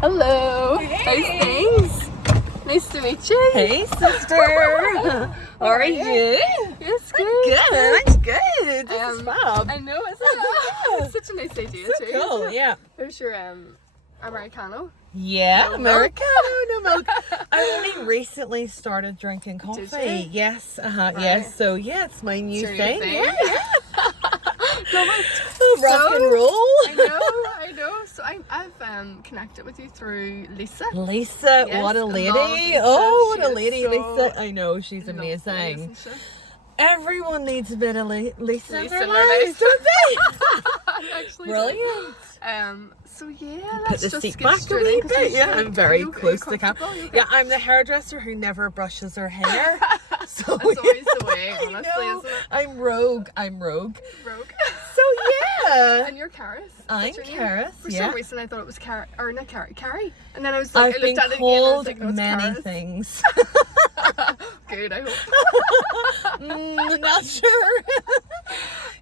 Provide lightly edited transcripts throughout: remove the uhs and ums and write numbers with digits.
Hello. Hey. How's things? Nice to meet you. Hey, sister. How are you? Yes, good. Good. I'm good. This is fab. I know, isn't it? It's such a nice idea So too. cool. Isn't it? Yeah. There's your Americano. Yeah. No Americano, no milk. I only recently started drinking coffee. Did you? Yes. Right. Yes. So yeah, it's my new It's your thing. new thing. Yeah. Love it. Rock and roll. I know. So I've connected with you through Lisa. Lisa, Yes, what a I love lady. Lisa. Oh, what She a is lady, so Lisa. I know, she's lovely, amazing. isn't she? Everyone needs a bit of Lisa in Lisa their in their lives, life. don't they? Actually, Brilliant. So yeah, Put let's the just seat get back a straight wee in, 'cause bit. we Yeah, should. I'm very Are you close to the camera. comfortable? You okay? Yeah, I'm the hairdresser who never brushes her hair. So That's always the way, I honestly, know. isn't it? I'm rogue. Rogue. So yeah. And you're KERIS. I'm That's your name? KERIS, For yeah. some reason I thought it was Carrie. And then I was like, I've I been looked at it again and I was called like, no, it's many KERIS. things. Good, I hope. Not sure.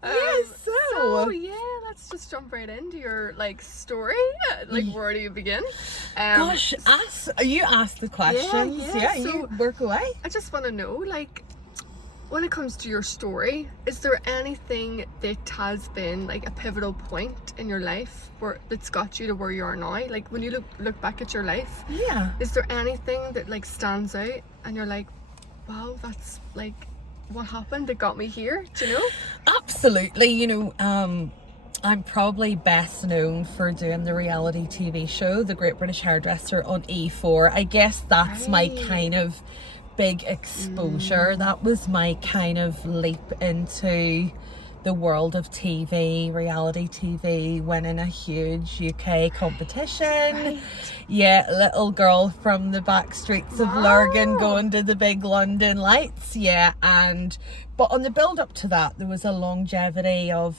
So yeah, let's just jump right into your story. Where do you begin? Gosh, you asked the questions. yeah, You so- work away. I just want to know, when it comes to your story, is there anything that has been a pivotal point in your life that's got you to where you are now? When you look back at your life, Yeah. is there anything that stands out and you're like, wow, that's what happened that got me here? Do you know? Absolutely. I'm probably best known for doing the reality TV show, The Great British Hairdresser on E4. I guess that's my Right. kind of big exposure. That was my kind of leap into the world of TV, reality TV, winning a huge UK competition. Right. Yeah, little girl from the back streets of Wow. Lurgan going to the big London lights. Yeah, but on the build up to that, there was a longevity of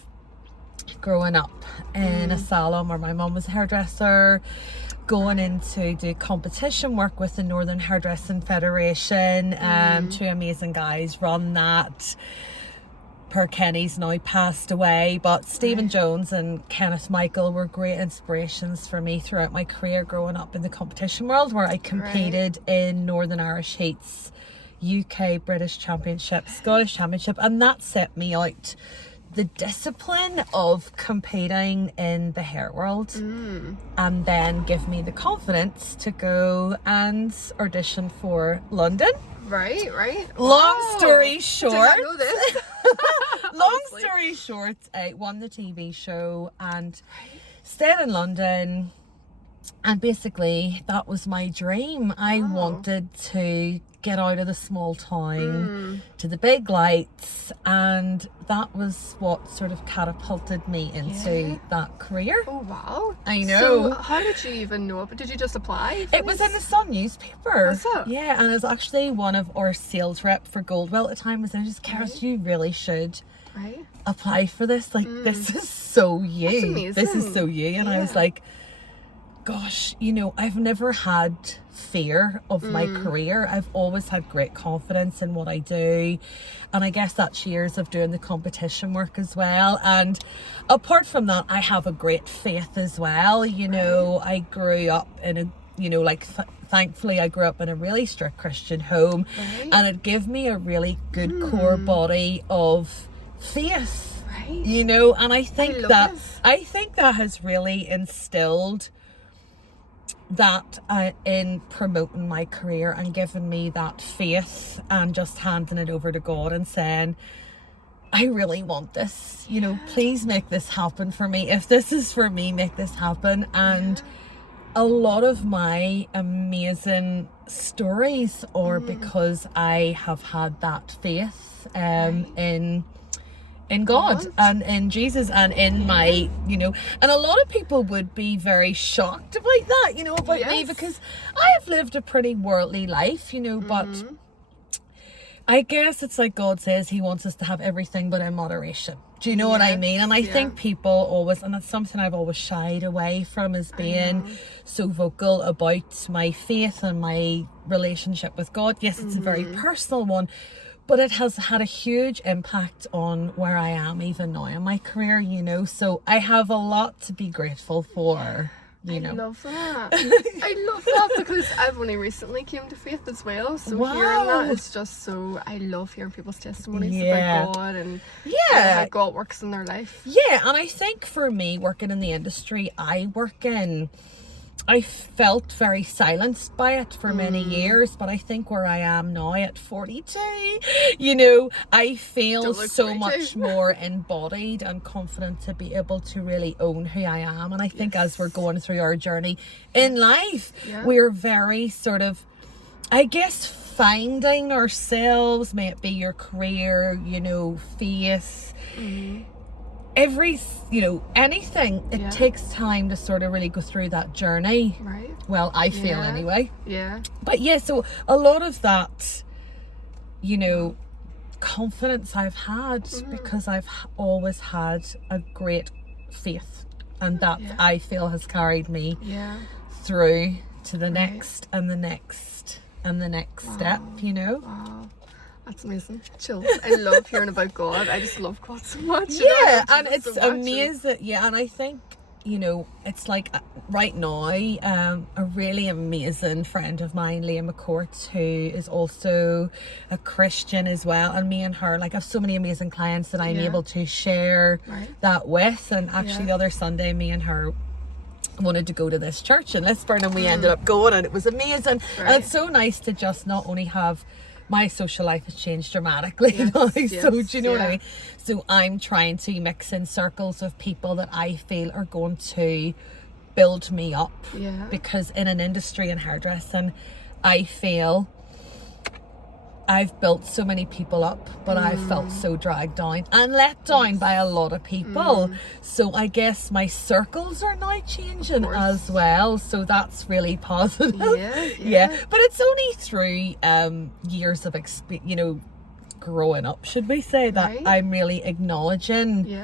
growing up in a salon where my mum was a hairdresser, going into do competition work with the Northern Hairdressing Federation. Two amazing guys run that. Per Kenny's now passed away, but Stephen Jones and Kenneth Michael were great inspirations for me throughout my career growing up in the competition world, where I competed in Northern Irish Heats, UK British Championship, Scottish Championship, and that set me out the discipline of competing in the hair world, and then give me the confidence to go and audition for London. Right. Long Wow. story short, I did not know this. long Honestly. story short, I won the TV show and stayed in London, and basically that was my dream. I wanted to get out of the small town to the big lights, and that was what sort of catapulted me into that career. Oh wow! I know. So how did you even know it? Did you just apply? It was in the Sun newspaper. Was it? Yeah, and it was actually one of our sales rep for Goldwell at the time was there, just Keris, you really should Right. apply for this. This is so you. That's amazing. This is so you. And I was like, gosh, I've never had fear of my career. I've always had great confidence in what I do. And I guess that's years of doing the competition work as well. And apart from that, I have a great faith as well. I grew up in a, thankfully I grew up in a really strict Christian home. Right. And it gave me a really good core body of faith. Right. And I think love this. I think that has really instilled that in promoting my career and giving me that faith, and just handing it over to God and saying, I really want this, please make this happen for me. If this is for me, make this happen. And a lot of my amazing stories are because I have had that faith in God and in Jesus and in my, and a lot of people would be very shocked about that, about me, because I have lived a pretty worldly life, but I guess it's like God says he wants us to have everything but in moderation. Do you know what I mean? And I think people always, and that's something I've always shied away from, is being so vocal about my faith and my relationship with God. Yes, it's a very personal one, but it has had a huge impact on where I am even now in my career, so I have a lot to be grateful for. you know. I love that. I love that because I've only recently came to faith as well. So hearing that is just so, I love hearing people's testimonies about God and how God works in their life. Yeah, and I think for me, working in the industry I felt very silenced by it for many years, but I think where I am now at 42, you know, I feel so much more embodied and confident to be able to really own who I am. And I think as we're going through our journey in life, we're very sort of, I guess, finding ourselves, may it be your career, you know, faith, anything, it takes time to sort of really go through that journey. Right. Well, I feel anyway. Yeah. But so a lot of that, you know, confidence I've had because I've always had a great faith, and that I feel has carried me through to the next and the next and the next step, you know. Wow. That's amazing. Chills. I love hearing about God. I just love God so much. And it's so amazing. Yeah, and I think, you know, it's like right now, a really amazing friend of mine, Leah McCourt, who is also a Christian as well, and me and her, like, I have so many amazing clients that I'm able to share that with. And actually the other Sunday, me and her wanted to go to this church in Lisburn, and we ended up going, and it was amazing. And it's so nice to just not only have my social life has changed dramatically now, so do you know what I mean? So I'm trying to mix in circles of people that I feel are going to build me up, because in an industry in hairdressing, I feel I've built so many people up, but I've felt so dragged down and let down by a lot of people. So I guess my circles are now changing as well. So that's really positive. But it's only through years of growing up, should we say, that I'm really acknowledging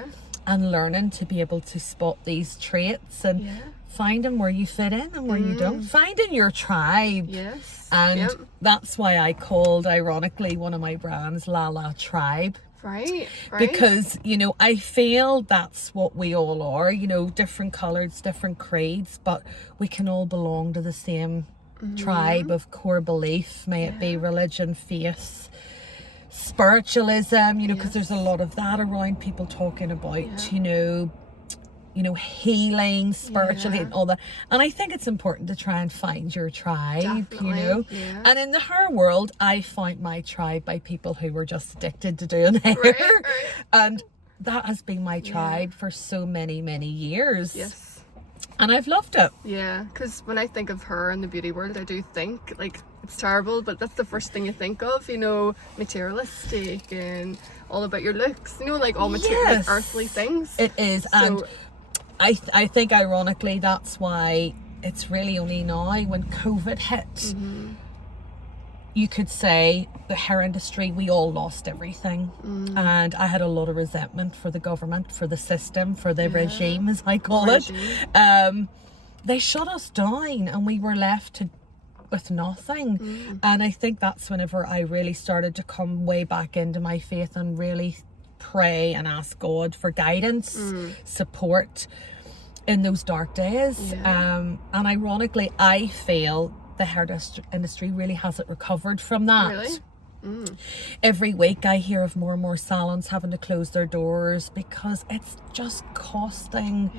and learning to be able to spot these traits and finding where you fit in and where you don't. Finding your tribe. And that's why I called, ironically, one of my brands La Tribe. Right. Because, you know, I feel that's what we all are, you know, different colours, different creeds, but we can all belong to the same tribe of core belief, may it be religion, faith, spiritualism, you know, because there's a lot of that around, people talking about, you know, healing spiritually and all that. And I think it's important to try and find your tribe, you know. And in the hair world, I found my tribe by people who were just addicted to doing hair. And that has been my tribe for so many, many years. And I've loved it. Yeah, because when I think of her in the beauty world, I do think, like, it's terrible, but that's the first thing you think of, you know, materialistic and all about your looks, you know, like all material, like earthly things. It is. So, and I think ironically that's why it's really only now when COVID hit, you could say the hair industry, we all lost everything. And I had a lot of resentment for the government, for the system, for the regime, as I call it. They shut us down and we were left with nothing. And I think that's whenever I really started to come way back into my faith and really pray and ask God for guidance, support in those dark days. And ironically, I feel the hair industry really hasn't recovered from that. Every week I hear of more and more salons having to close their doors because it's just costing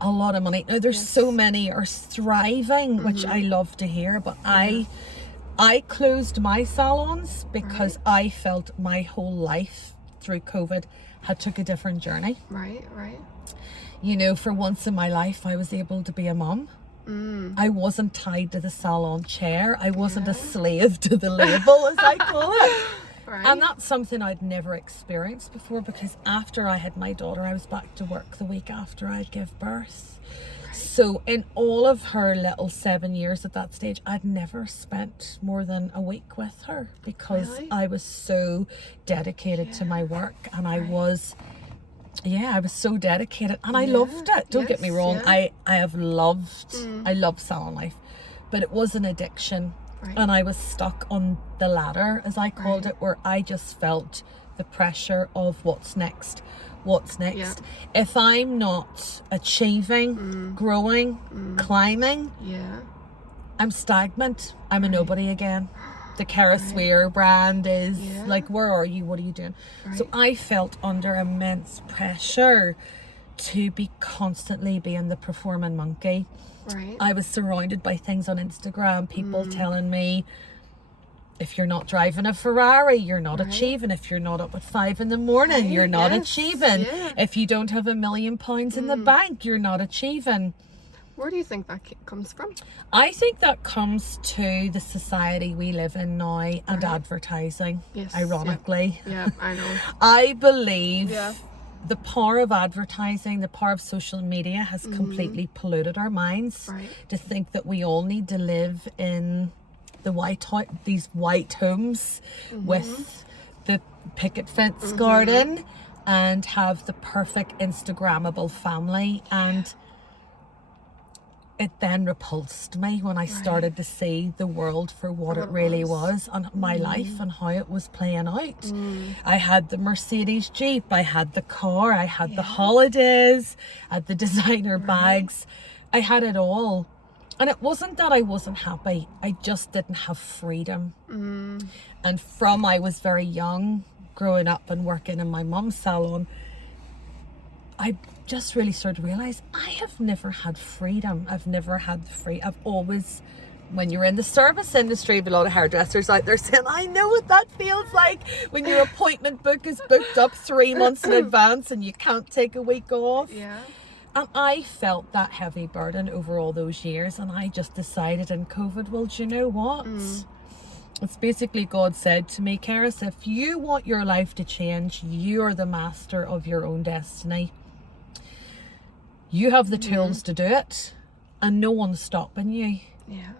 a lot of money. Now there's so many are thriving, which I love to hear, but I closed my salons because I felt my whole life through COVID had took a different journey. You know, for once in my life I was able to be a mum. I wasn't tied to the salon chair. I wasn't a slave to the label, as I call it. And that's something I'd never experienced before, because after I had my daughter, I was back to work the week after I'd give birth. So in all of her little 7 years at that stage, I'd never spent more than a week with her because I was so dedicated to my work, and I was so dedicated, and I loved it. Don't get me wrong. I have loved, I love salon life, but it was an addiction. And I was stuck on the ladder, as I called it, where I just felt the pressure of what's next. what's next. Yeah. If I'm not achieving, growing, climbing, Yeah. I'm stagnant. I'm a nobody again. The KERIS brand is like, where are you? What are you doing? So I felt under immense pressure to be constantly being the performing monkey. Right. I was surrounded by things on Instagram, people telling me, if you're not driving a Ferrari, you're not achieving. If you're not up at 5 a.m, you're not achieving. Yeah. If you don't have £1 million in the bank, you're not achieving. Where do you think that comes from? I think that comes to the society we live in now and advertising, ironically. Yeah, I know. I believe the power of advertising, the power of social media has completely polluted our minds to think that we all need to live in these white homes with the picket fence garden and have the perfect Instagrammable family. And it then repulsed me when I started to see the world for what it really was, and my life and how it was playing out. I had the Mercedes Jeep, I had the car, I had the holidays, I had the designer bags, I had it all. And it wasn't that I wasn't happy, I just didn't have freedom. And from I was very young, growing up and working in my mum's salon, I just really started to realize I have never had freedom. I've never had I've always, when you're in the service industry, a lot of hairdressers out there saying, I know what that feels like when your appointment book is booked up 3 months in advance and you can't take a week off. Yeah. And I felt that heavy burden over all those years, and I just decided in COVID, well, do you know what? It's basically God said to me, KERIS, if you want your life to change, you're the master of your own destiny. You have the tools to do it, and no one's stopping you. Yeah.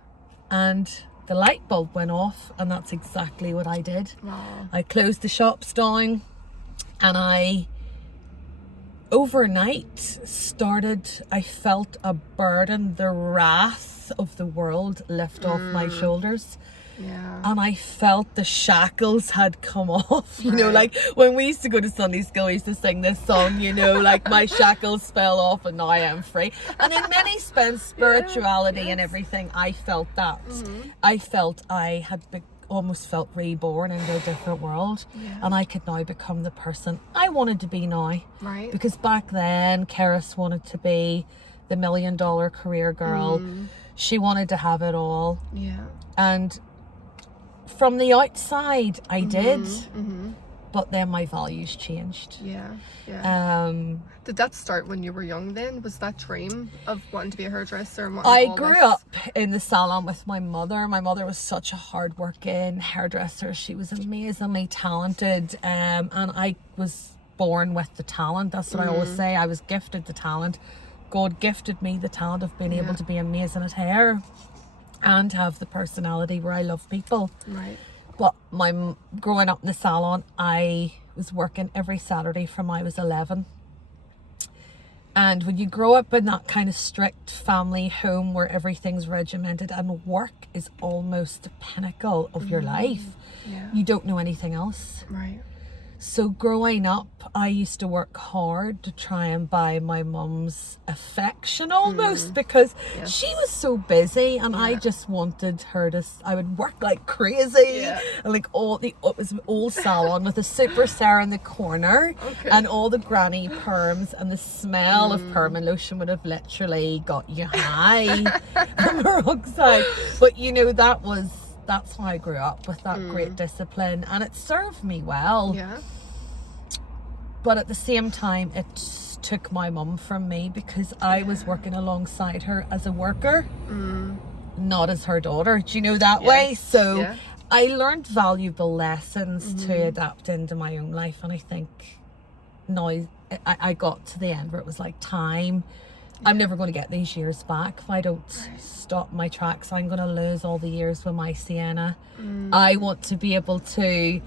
And the light bulb went off, and that's exactly what I did. Wow. I closed the shops down, and I overnight I felt a burden, the wrath of the world lift off my shoulders. Yeah. And I felt the shackles had come off, you know, like when we used to go to Sunday school, we used to sing this song, you know, like my shackles fell off and now I am free. And in many sense, spirituality and everything, I felt that. I felt I had almost felt reborn into a different world, and I could now become the person I wanted to be now. Right. Because back then, KERIS wanted to be the $1 million career girl. She wanted to have it all. Yeah. And from the outside, I did, but then my values changed. Yeah. Yeah. Did that start when you were young then? Was that dream of wanting to be a hairdresser? And I grew up in the salon with my mother. My mother was such a hard-working hairdresser. She was amazingly talented, and I was born with the talent. That's what I always say. I was gifted the talent. God gifted me the talent of being able to be amazing at hair and have the personality where I love people. Right. But growing up in the salon, I was working every Saturday from I was 11. And when you grow up in that kind of strict family home where everything's regimented and work is almost the pinnacle of your life, you don't know anything else. Right. So growing up, I used to work hard to try and buy my mum's affection almost, because she was so busy, and I just wanted her to, I would work like crazy. And like it was an old salon with a super Sarah in the corner and all the granny perms, and the smell of perm and lotion would have literally got you high on the wrong side. But you know, that's how I grew up, with that great discipline, and it served me well. Yeah. But at the same time, it took my mum from me, because I was working alongside her as a worker, not as her daughter. Do you know that way? So I learned valuable lessons to adapt into my own life, and I think now I got to the end where it was like time. I'm never going to get these years back. If I don't stop my tracks, I'm going to lose all the years with my Sienna. I want to be able to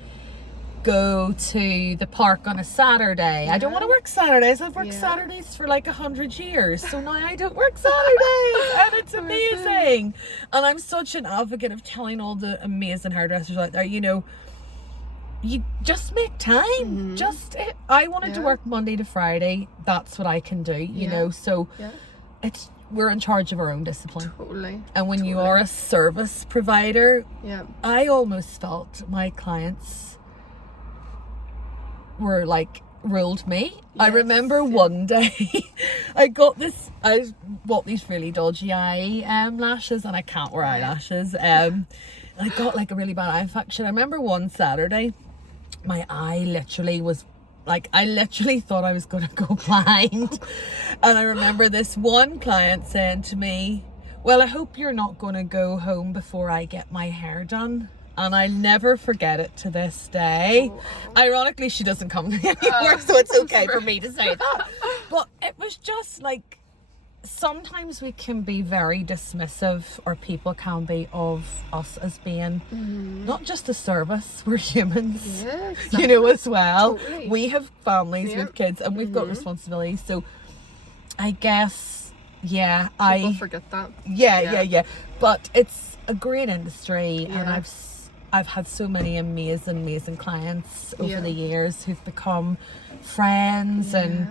go to the park on a Saturday. I don't want to work Saturdays. I've worked Saturdays for like 100 years. So now I don't work Saturdays, and it's amazing. And I'm such an advocate of telling all the amazing hairdressers out there, you know, you just make time. I wanted to Yeah. work Monday to Friday. That's what I can do, you Yeah. know. So Yeah. we're in charge of our own discipline. Totally. And when you Totally. are a service provider, Yeah. I almost felt my clients were like ruled me. I Yes, remember yeah. one day I bought these really dodgy eye lashes, and I can't wear Right. eyelashes. I got like a really bad eye infection. I remember one Saturday, my eye literally was like, I literally thought I was going to go blind. And I remember this one client saying to me, well, I hope you're not going to go home before I get my hair done. And I'll never forget it to this day. Ironically, she doesn't come to me anymore, so it's okay for me to say that. But it was just like, sometimes we can be very dismissive, or people can be, of us as being not just a service, we're humans. Yeah, You exactly. know, as well. Totally. We have families, we Yeah. have kids, and we've got responsibilities. So I guess, People I forget that. yeah. But it's a great industry, and Yeah. I've had so many amazing clients over Yeah. the years who've become friends, and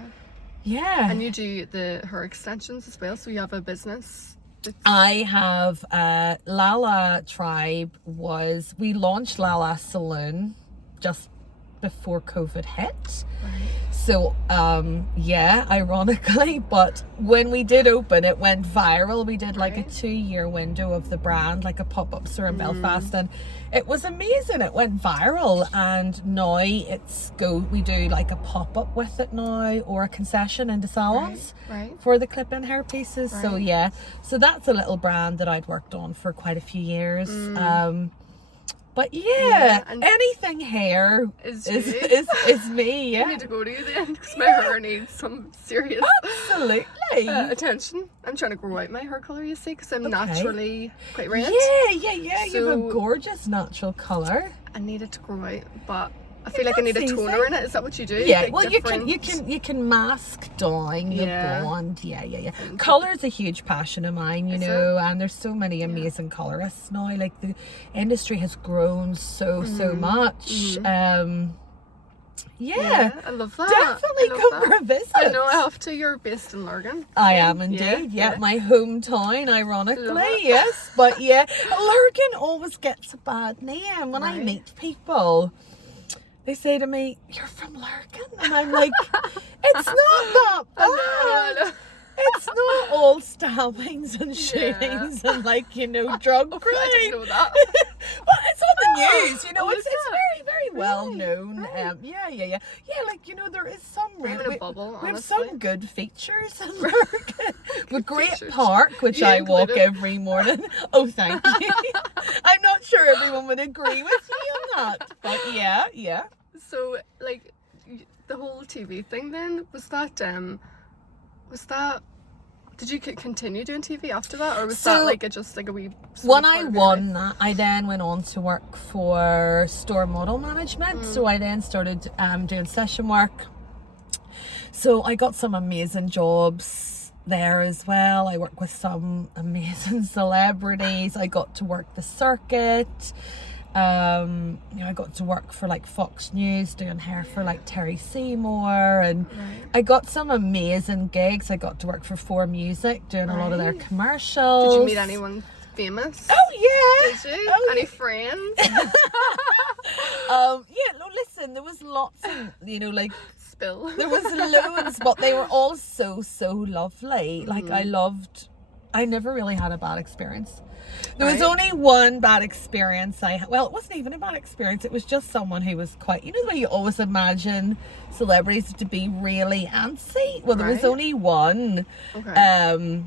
And you do the hair extensions as well, so you have a business. I have Lala Tribe we launched Lala Saloon just before COVID hit. So ironically, but when we did open, it went viral. We did like a 2-year window of the brand, like a pop-up store in Belfast, and it was amazing. It went viral, and now we do like a pop-up with it now, or a concession into salons Right. for the clip-in hair pieces. So Right. so that's a little brand that I'd worked on for quite a few years. But and anything hair Is is me. I Yeah, need to go to you then, because my hair needs some serious absolutely. attention. I'm trying to grow out my hair colour, you see, because I'm naturally quite red. Yeah. You have a So- gorgeous natural color. I need it to grow out, but I feel like I need a That's toner easy. in it. Is that what you do? Yeah, Like well, different- you can mask down the Yeah. blonde. Yeah. Color's a huge passion of mine, you Is know, and there's so many amazing colorists now. Like, the industry has grown so much. Yeah, I love that. Definitely I love come that. for a visit. I know, I have to. You're based in Lurgan. I am indeed, Yeah. my hometown, ironically, Love it. yes. But Lurgan always gets a bad name. When I Right. meet people, they say to me, "You're from Lurgan," and I'm like, "It's not that bad. I know. It's not all stabbings and shootings and drug I crime." didn't know that. Well, it's on the news, you know. Oh, It's is it? very well Right, known. right. Yeah. Like, you know, there is some I'm in a really bubble, we have honestly. some good features in Lurgan. With Great features. Park, which You I walk included. every morning. Oh, thank you. I'm not sure everyone would agree with me on that, but yeah. So, like, the whole TV thing then, was that, did you continue doing TV after that, or was So, that like a wee... sort When of I part of your won life? that, I then went on to work for store model management. So I then started doing session work. So I got some amazing jobs there as well. I worked with some amazing celebrities. I got to work the circuit. I got to work for like Fox News doing hair for like Terry Seymour, and I got some amazing gigs. I got to work for 4Music doing a lot of their Right. commercials. Did you meet anyone famous? Oh yeah. Did you? Oh, Any friends? Listen, there was lots of, like, Spill. there was loads, but they were all so lovely. Like, I never really had a bad experience. There was Right. only one bad experience well, it wasn't even a bad experience. It was just someone who was quite, the way you always imagine celebrities to be really antsy. Well, there was Right. only one. Okay.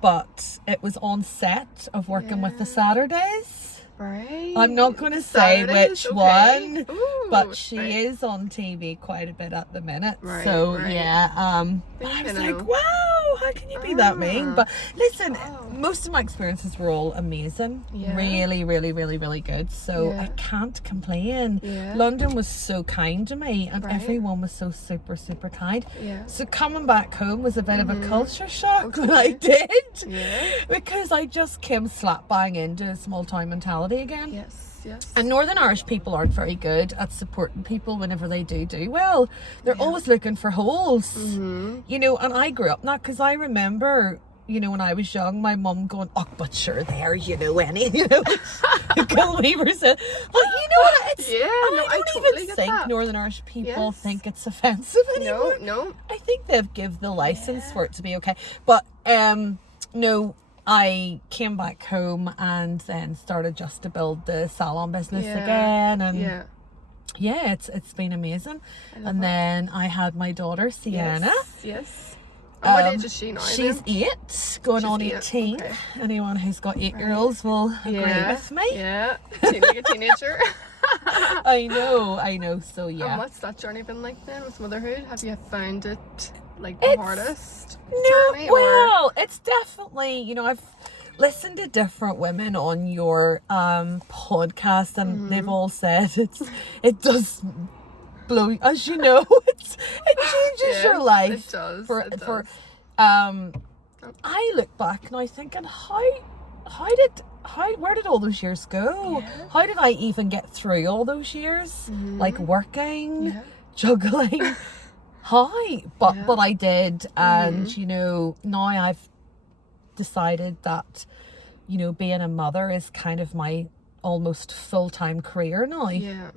But it was on set of working with the Saturdays. Right. I'm not going to say Saturdays, which okay. one, Ooh, but she right. is on TV quite a bit at the minute. Right, So right. but I was kinda like, know. wow, how can you be that mean? Ah. But listen, Wow. most of my experiences were all amazing. Yeah. Really, really, really, really good. So Yeah. I can't complain. Yeah. London was so kind to me, and Right. everyone was so super kind. Yeah. So coming back home was a bit of a culture shock when Okay. I did. Yeah. Because I just came slap bang into a small town mentality again. Yes. yes. And Northern Irish people aren't very good at supporting people whenever they do well. They're always looking for holes. You know, and I grew up in that because I remember, you know, when I was young, my mum going, oh, but sure, there, you know, any, you know, Gil Weaver said. But you know what? It's, I don't totally even get think that. Northern Irish people think it's offensive anymore. No. I think they've give the license for it to be okay. But, no, I came back home and then started just to build the salon business again. And it's been amazing. And then I had my daughter, Sienna. Yes. And what age is she now? She's 8, going on 18. Okay. Anyone who's got 8-year-olds will agree with me. Yeah, like a teenager. I know. So yeah. And what's that journey been like then with motherhood? Have you found it like the hardest journey? Well, it's definitely, you know, I've listened to different women on your podcast, and they've all said it does blow, as you know, it changes your life. It does. I look back and I thinking, where did all those years go? How did I even get through all those years? Like working, juggling. But I did, and you know, now I've decided that, you know, being a mother is kind of my almost full-time career now. Yeah.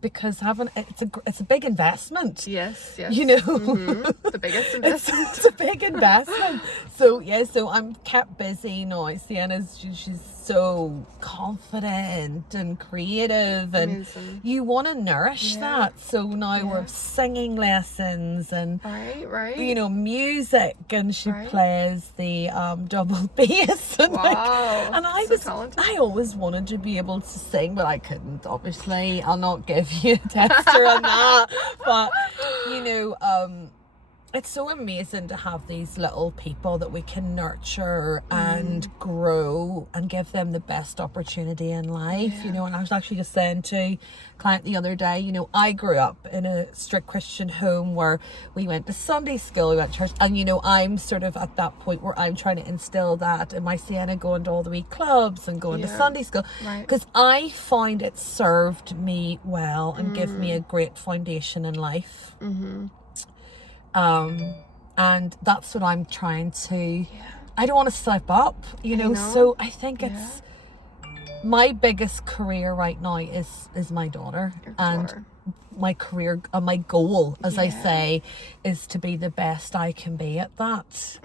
Because it's a big investment. Yes. You know, the biggest investment. It's a big investment. So I'm kept busy now. Sienna's she's so confident and creative, and amazing. You want to nourish that. So now we're singing lessons and right. you know, music, and she plays the double bass. And wow. And I always wanted to be able to sing, but I couldn't. Obviously, I'll not give you a tester on that. But you know, it's so amazing to have these little people that we can nurture and grow and give them the best opportunity in life, you know. And I was actually just saying to a client the other day, you know, I grew up in a strict Christian home where we went to Sunday school, we went to church, and you know, I'm sort of at that point where I'm trying to instill that in my Sienna, going to all the wee clubs and going to Sunday school, because I find it served me well and give me a great foundation in life. And that's what I'm trying to, I don't want to slip up, you know. So I think it's my biggest career right now is my daughter. And my career, my goal, as I say, is to be the best I can be at that.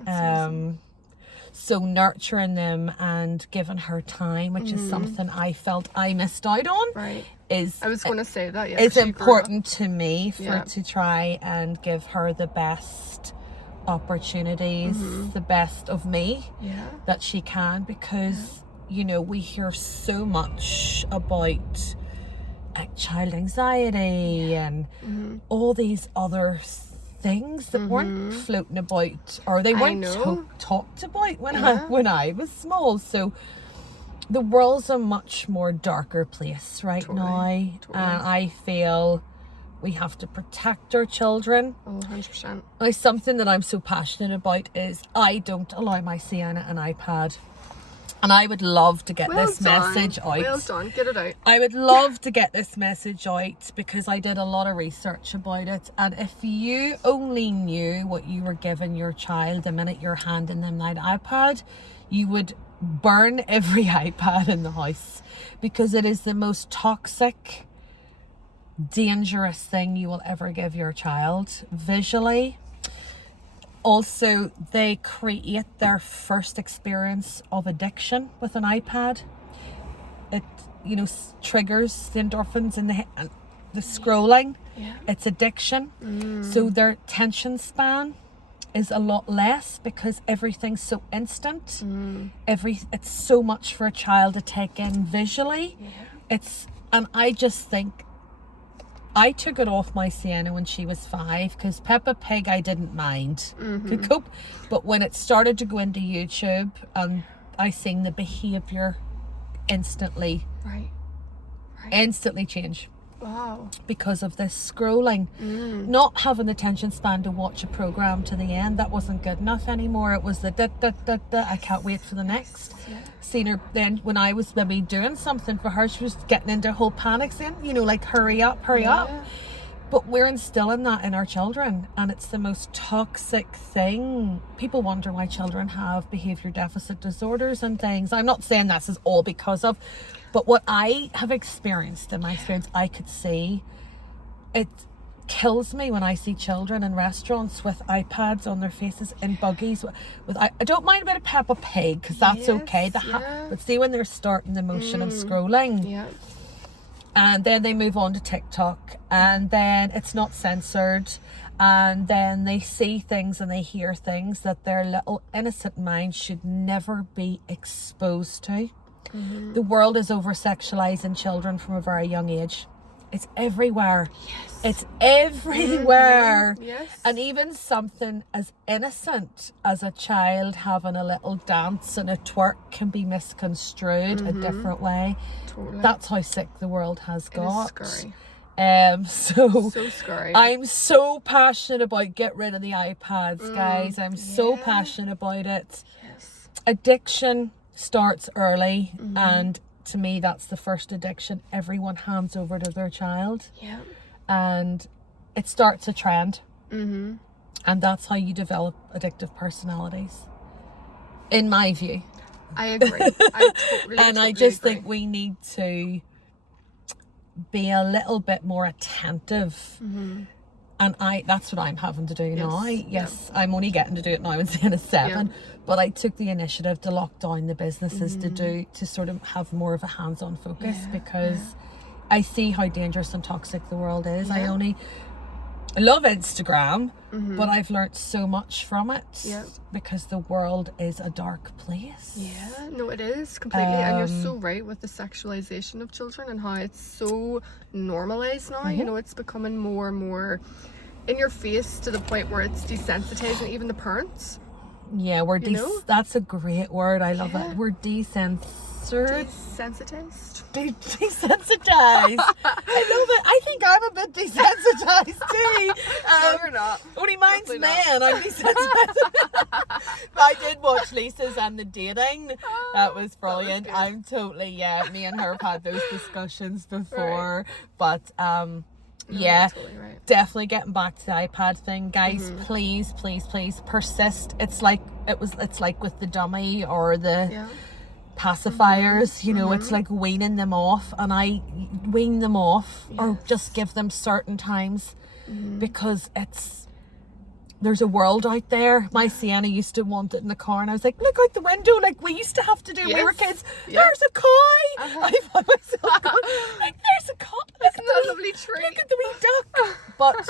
So nurturing them and giving her time, which is something I felt I missed out on, is, I was going to say that, it's important to me to try and give her the best opportunities, the best of me that she can, because you know, we hear so much about like child anxiety and all these other things that weren't floating about, or they weren't talked about when I was small. So the world's a much more darker place now, and I feel we have to protect our children. 100%. Like, something that I'm so passionate about is I don't allow my Sienna an iPad. And I would love to get this message out. Well done, get it out. I would love to get this message out because I did a lot of research about it. And if you only knew what you were giving your child the minute you're handing them that iPad, you would burn every iPad in the house, because it is the most toxic, dangerous thing you will ever give your child visually. Also, they create their first experience of addiction with an iPad. It, you know, triggers the endorphins in the scrolling. It's addiction. So their attention span is a lot less because everything's so instant. It's so much for a child to take in visually. And I just think, I took it off my Sienna when she was 5, because Peppa Pig I didn't mind, could cope. But when it started to go into YouTube, I seen the behaviour instantly change. Wow. because of this scrolling. Not having the attention span to watch a program to the end. That wasn't good enough anymore. It was the I can't wait for the next. Yeah. Seen her then when I was maybe doing something for her, she was getting into a whole panic scene, like hurry up. But we're instilling that in our children, and it's the most toxic thing. People wonder why children have behavior deficit disorders and things. I'm not saying this is all because of, but what I have experienced in my experience, I could see it kills me when I see children in restaurants with iPads on their faces in buggies. I don't mind a bit of Peppa Pig because that's okay. But see when they're starting the motion of scrolling. Yeah. And then they move on to TikTok, and then it's not censored, and then they see things and they hear things that their little innocent mind should never be exposed to. The world is over-sexualizing children from a very young age. It's everywhere. Yes. It's everywhere. Yes. And even something as innocent as a child having a little dance and a twerk can be misconstrued a different way. Totally. That's how sick the world has got. It is scary. So scary. I'm so passionate about get rid of the iPads, guys. I'm so passionate about it. Yes. Addiction starts early, and to me that's the first addiction everyone hands over to their child. Yeah. And it starts a trend. Mm-hmm. And that's how you develop addictive personalities, in my view. I agree. I just think we need to be a little bit more attentive. And that's what I'm having to do now. Yes, I'm only getting to do it now instead of 7. But I took the initiative to lock down the businesses to sort of have more of a hands-on focus because I see how dangerous and toxic the world is. I love Instagram, but I've learnt so much from it because the world is a dark place. Yeah, no, it is completely. And you're so right with the sexualization of children and how it's so normalized now. You know, it's becoming more and more in your face to the point where it's desensitizing even the parents. Yeah, that's a great word. I love it. We're desensitized. Desensitized. I love it. I think I'm a bit desensitized too. No, you're not. Only mine's men. I'm desensitized. But I did watch Lisa's and the dating. That was brilliant. I'm totally, me and her have had those discussions before. Right. But totally right. Definitely getting back to the iPad thing, guys. Please persist. It's like with the dummy or the pacifiers, it's like weaning them off, and I wean them off or just give them certain times because there's a world out there. My Sienna used to want it in the car, and I was like, look out the window, like we used to have to do when we were kids. There's a cow. I found myself going, like, there's a cow. Look at the lovely tree. Look at the wee duck. But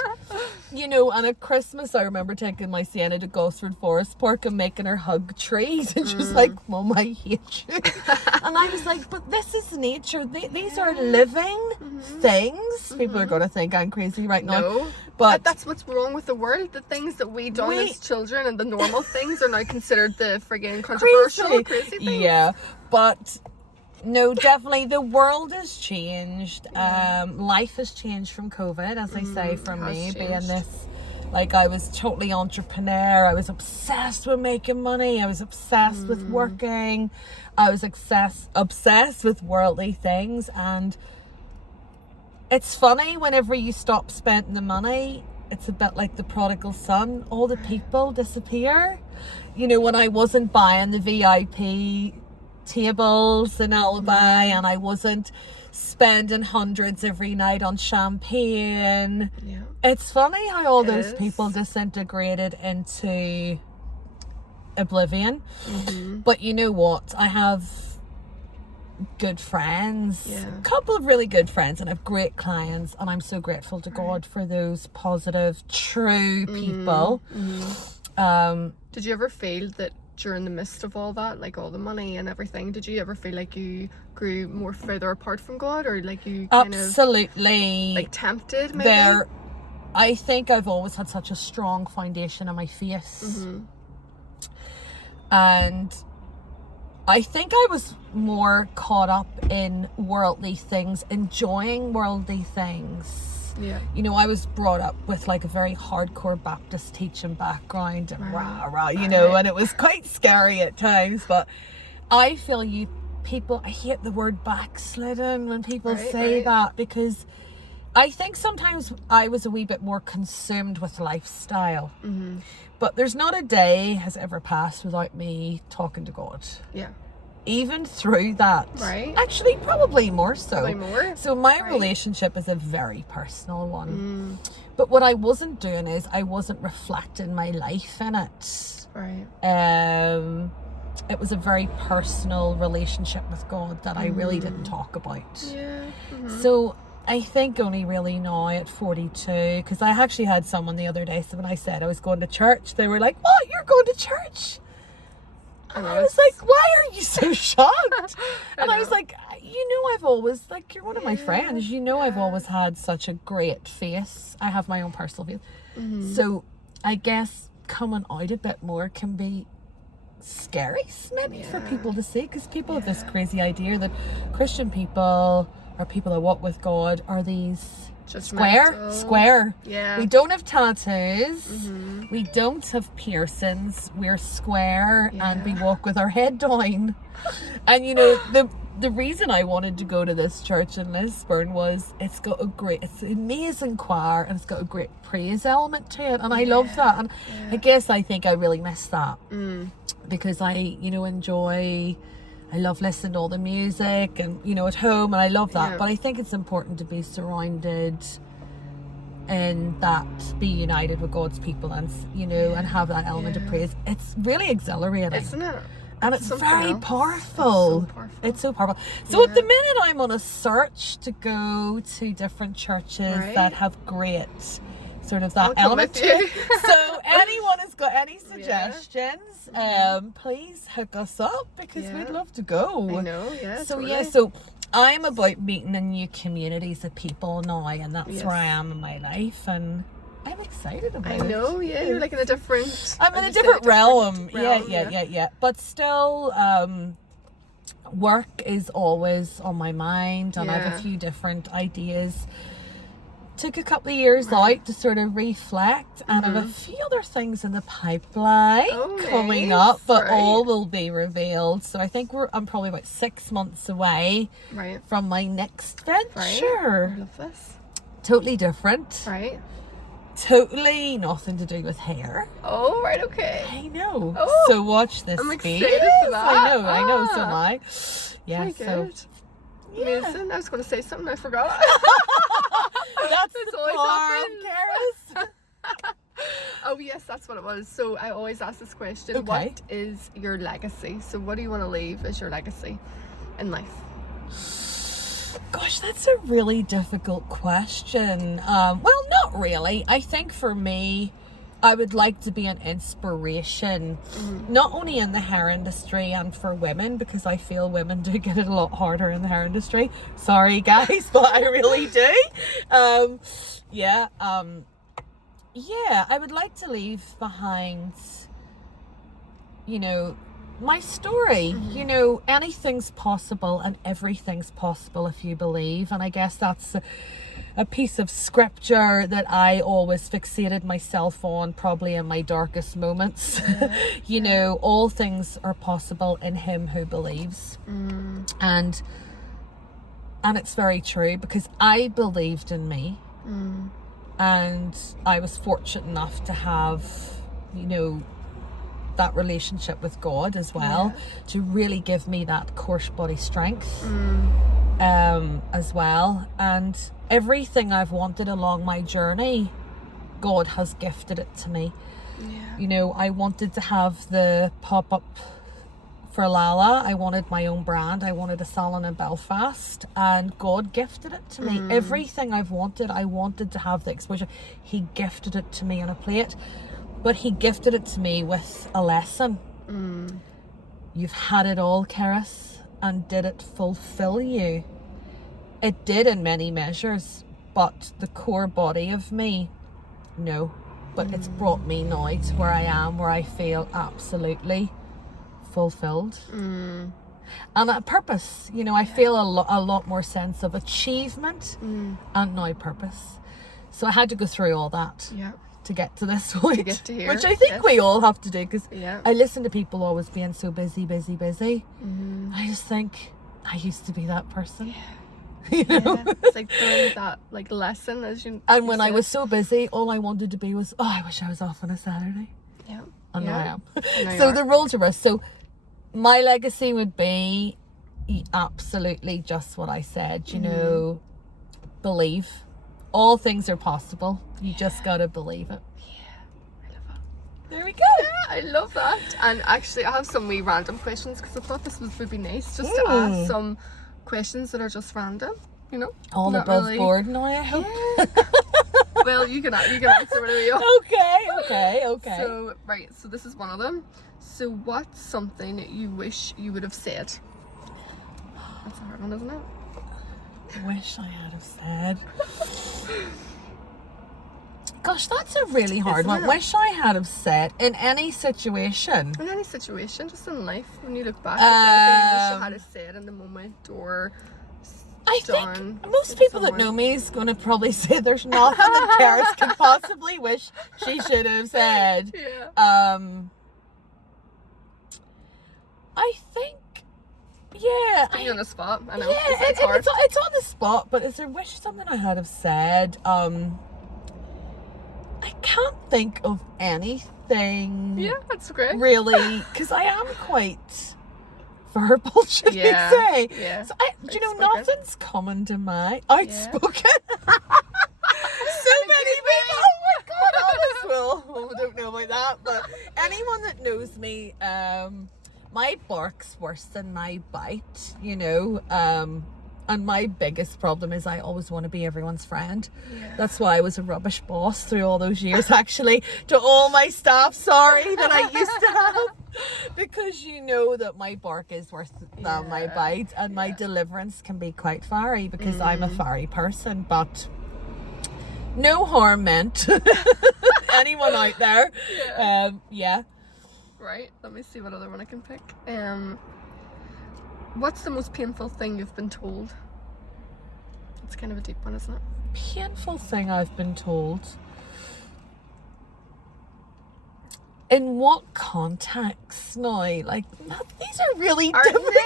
and at Christmas I remember taking my Sienna to Gosford Forest Park and making her hug trees, and she's like, Mum, I hate you. And I was like, but this is nature. These are living things. People are going to think I'm crazy right now. No. But that's what's wrong with the world. The things that we done as children and the normal things are now considered the friggin' controversial, crazy things. Yeah, but no, definitely the world has changed. Life has changed from COVID, as I say, from me being this. Like, I was totally entrepreneur. I was obsessed with making money. I was obsessed with working. I was obsessed with worldly things, and it's funny whenever you stop spending the money, it's a bit like the prodigal son. All the people disappear. When I wasn't buying the VIP tables in Alibi and I wasn't spending hundreds every night on champagne. Yeah. It's funny how all those people disintegrated into oblivion. But you know what? I have good friends, a couple of really good friends, and I have great clients, and I'm so grateful to God for those positive, true people. Did you ever feel that during the midst of all that, like all the money and everything, did you ever feel like you grew more further apart from God, or like you kind absolutely of like tempted maybe? I think I've always had such a strong foundation in my faith, and I think I was more caught up in worldly things, enjoying worldly things. Yeah. You know, I was brought up with like a very hardcore Baptist teaching background and rah, you know, and it was quite scary at times. But I feel I hate the word backslidden when people say that, because I think sometimes I was a wee bit more consumed with lifestyle. Mm-hmm. But there's not a day has ever passed without me talking to God. Yeah. Even through that. Right. Actually, probably more so. Probably more. So my relationship is a very personal one. But what I wasn't doing is I wasn't reflecting my life in it. Right. It was a very personal relationship with God that I really didn't talk about. Yeah. Mm-hmm. So I think only really now at 42, because I actually had someone the other day, so when I said I was going to church, they were like, "What? You're going to church?" And I was like, "Why are you so shocked?" And I was like, "You know, I've always, like, you're one of my friends. You know, I've always had such a great faith. I have my own personal faith." Mm-hmm. So I guess coming out a bit more can be scary maybe for people to see, because people have this crazy idea that Christian people or people that walk with God are these square. Yeah. We don't have tattoos. We don't have piercings. We're square and we walk with our head down. And you know, the reason I wanted to go to this church in Lisburn was it's an amazing choir, and it's got a great praise element to it, and I love that. And I guess I think I really miss that because I, you know, I love listening to all the music and, you know, at home, and I love that. But I think it's important to be surrounded in that, be united with God's people, and, you know, and have that element of praise. It's really exhilarating. Isn't it? And it's very powerful. It's so powerful. So at the minute I'm on a search to go to different churches that have great sort of that element to it. So anyone has got any suggestions, please hook us up, because we'd love to go. I know, So totally. so I'm about meeting in new communities of people now, and that's where I am in my life, and I'm excited about it. I know, you're like in a different... I'm in a different realm. Yeah. But still, work is always on my mind, and I have a few different ideas. Took a couple of years out to sort of reflect, and I have a few other things in the pipeline coming up, but all will be revealed. So I think I'm probably about 6 months away from my next venture. I love this. Totally different. Right. Totally nothing to do with hair. Oh, right, okay. I know. Oh, so watch this I'm space. excited for that. I know, so am I. Yeah, Very good. Amazing. I was going to say something, I forgot. That's the part, KERIS. Oh yes, that's what it was. So I always ask this question, what is your legacy? So what do you want to leave as your legacy in life? Gosh, that's a really difficult question. Well, not really. I think for me, I would like to be an inspiration, not only in the hair industry and for women, because I feel women do get it a lot harder in the hair industry. Sorry guys, but I really do. I would like to leave behind, you know, my story. You know, anything's possible and everything's possible if you believe. And I guess that's a piece of scripture that I always fixated myself on, probably in my darkest moments. You know, all things are possible in him who believes. And it's very true, because I believed in me. And I was fortunate enough to have, you know, that relationship with God as well, to really give me that course body strength as well. And everything I've wanted along my journey, God has gifted it to me. You know, I wanted to have the pop-up for Lala. I wanted my own brand. I wanted a salon in Belfast, and God gifted it to me. Everything I've wanted, I wanted to have the exposure. He gifted it to me on a plate, but he gifted it to me with a lesson. You've had it all, KERIS, and did it fulfill you? It did in many measures, but the core body of me, no. But it's brought me now to where I am, where I feel absolutely fulfilled. And a purpose, you know, I feel a lot more sense of achievement and now purpose. So I had to go through all that to get to this point, to get to here, which I think we all have to do, because Yeah. I listen to people always being so busy. I just think I used to be that person. You know? Yeah. It's like doing that like lesson as you. And you when I said. was so busy, all I wanted to be was, oh, I wish I was off on a Saturday. Yeah. And now I am. Now you So are. the roles are us. So my legacy would be absolutely just what I said, you know, believe. All things are possible. You just gotta believe it. I love it. There we go. Yeah, I love that. And actually, I have some wee random questions because I thought this would be nice just to ask some questions that are just random. You know, All not above really- board now, I hope. Well, you can answer whatever you want. Okay. So right, so this is one of them. So what's something that you wish you would have said? That's a hard one, isn't it? Wish I had have said. Gosh, that's a really hard Isn't one. it? Wish I had have said in any situation. In any situation, just in life, when you look back, is there anything you wish you had have said in the moment, or I done think most with people that someone? know me is going to probably say there's nothing that KERIS could possibly wish she should have said. Yeah. I think, yeah. Put you on the spot. I know. Yeah, It's hard. it's on the spot, but is there wish something I had have said? I can't think of anything. Yeah, that's great. Really, because I am quite verbal, should Yeah, we say? yeah. So do you know, Outspoken. nothing's coming to mind. Outspoken. So many people. Oh my God, honest. Well, I don't know about that, but anyone that knows me, my bark's worse than my bite. You know. And my biggest problem is I always want to be everyone's friend. Yeah. That's why I was a rubbish boss through all those years, actually, to all my staff, sorry, that I used to have. Because you know that my bark is worse than my bite, and my deliverance can be quite fiery because I'm a fiery person, but no harm meant. Anyone out there? Yeah. Right. Let me see what other one I can pick. What's the most painful thing you've been told? It's kind of a deep one, isn't it? Painful thing I've been told. In what context now? Like, these are really Aren't different. they?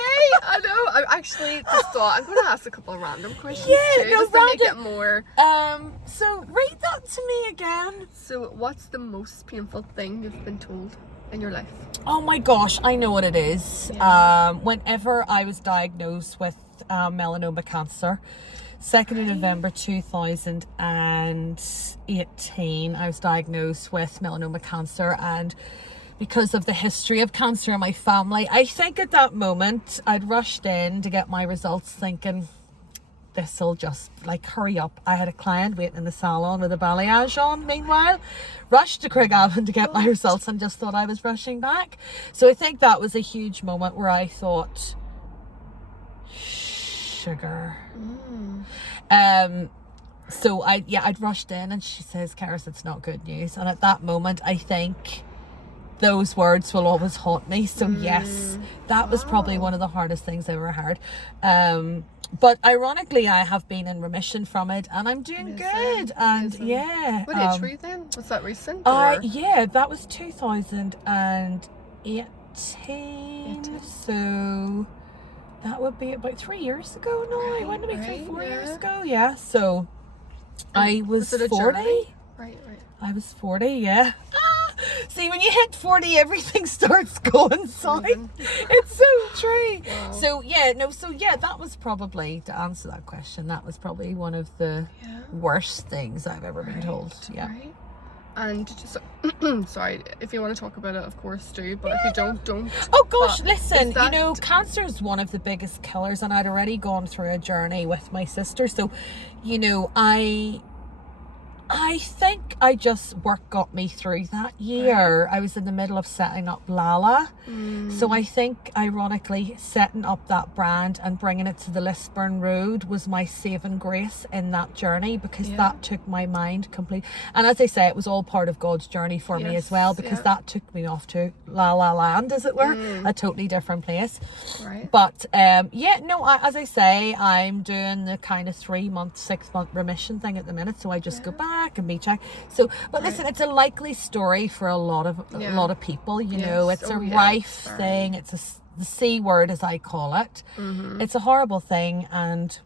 I know. I actually just thought I'm going to ask a couple of random questions Yeah, too, no, just to make it random. more. So read that to me again. So, what's the most painful thing you've been told in your life? Oh my gosh, I know what it is. Yeah. Whenever I was diagnosed with melanoma cancer, 2nd of November 2018, I was diagnosed with melanoma cancer, and because of the history of cancer in my family, I think at that moment I'd rushed in to get my results thinking, this'll just, like, hurry up. I had a client waiting in the salon with a balayage on, meanwhile. Rushed to Craigavon to get my results and just thought I was rushing back. So I think that was a huge moment where I thought, sugar. So I'd rushed in and she says, KERIS, it's not good news. And at that moment, I think those words will always haunt me. So yes, that was probably one of the hardest things I ever heard. But ironically, I have been in remission from it, and I'm doing good. And yeah, What age were you then? Was that recent? yeah, that was 2018. So that would be about 3 years ago. No, I went to be 4 years ago. Yeah, so I was it a 40. journey? Right. I was 40. Yeah. See, when you hit 40, everything starts going south. It's so true. Wow. So that was probably, to answer that question, that was probably one of the worst things I've ever been told. Yeah. Right. And just sorry, if you want to talk about it, of course do. But if you don't. Oh gosh, But listen, is that- you know, cancer is one of the biggest killers, and I'd already gone through a journey with my sister. So, you know, I think work got me through that year. Right. I was in the middle of setting up Lala. So I think, ironically, setting up that brand and bringing it to the Lisburn Road was my saving grace in that journey, because that took my mind complete. And as I say, it was all part of God's journey for me as well, because that took me off to La La Land, as it were, a totally different place. Right. But as I say, I'm doing the kind of 3-month, 6-month remission thing at the minute. So I just go back and be checked. So, but listen, it's a likely story for a lot of people. You know, it's a rife thing. It's the C word, as I call it. It's a horrible thing. And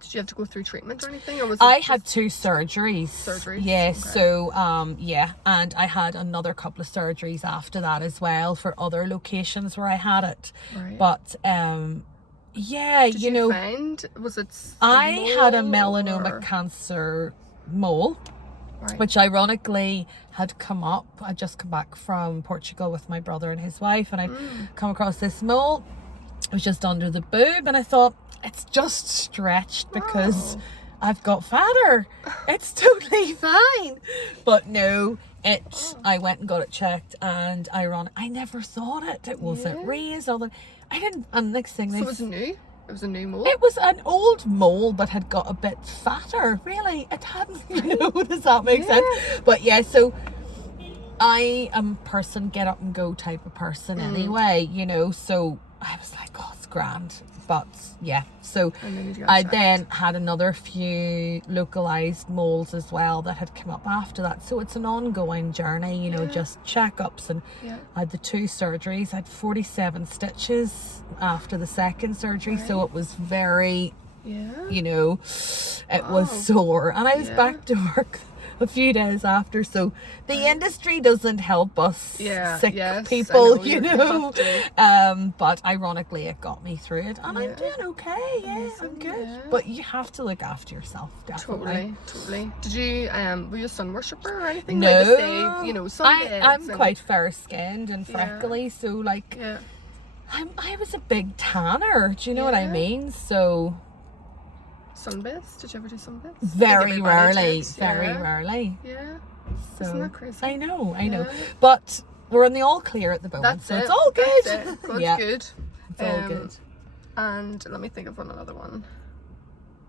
did you have to go through treatment or anything, or was I had 2 surgeries. Surgeries? Yeah. Okay. So and I had another couple of surgeries after that as well for other locations where I had it. Right. But Did you find, was it I had a mole melanoma or... cancer mole. Right. Which ironically had come up. I'd just come back from Portugal with my brother and his wife, and I'd come across this mole. It was just under the boob, and I thought, it's just stretched because I've got fatter. It's totally fine. But no, I went and got it checked, and I never thought it wasn't raised. I didn't, and next thing So it was new? It was a new mole? It was an old mole, but had got a bit fatter. Really, it hadn't. Does that make sense? But yeah, so I am a person get up and go type of person anyway. So I was like, oh, it's grand. But yeah, so I then had another few localized moles as well that had come up after that. So it's an ongoing journey, just checkups. And I had the 2 surgeries. I had 47 stitches after the second surgery. So it was very, it was sore. And I was back to work a few days after. So the industry doesn't help us sick people, but ironically it got me through it, and I'm doing okay. I'm good. But you have to look after yourself, definitely. Totally. Did you were you a sun worshipper or anything? No, like say, I'm quite fair skinned and freckly, so like I was a big tanner, do you know what I mean? So sunbaths? Did you ever do sunbaths? Very rarely. Yeah. So, isn't that crazy? I know. But we're in the all clear at the moment, it's all good. That's it. Good. It's all good. And let me think of another one.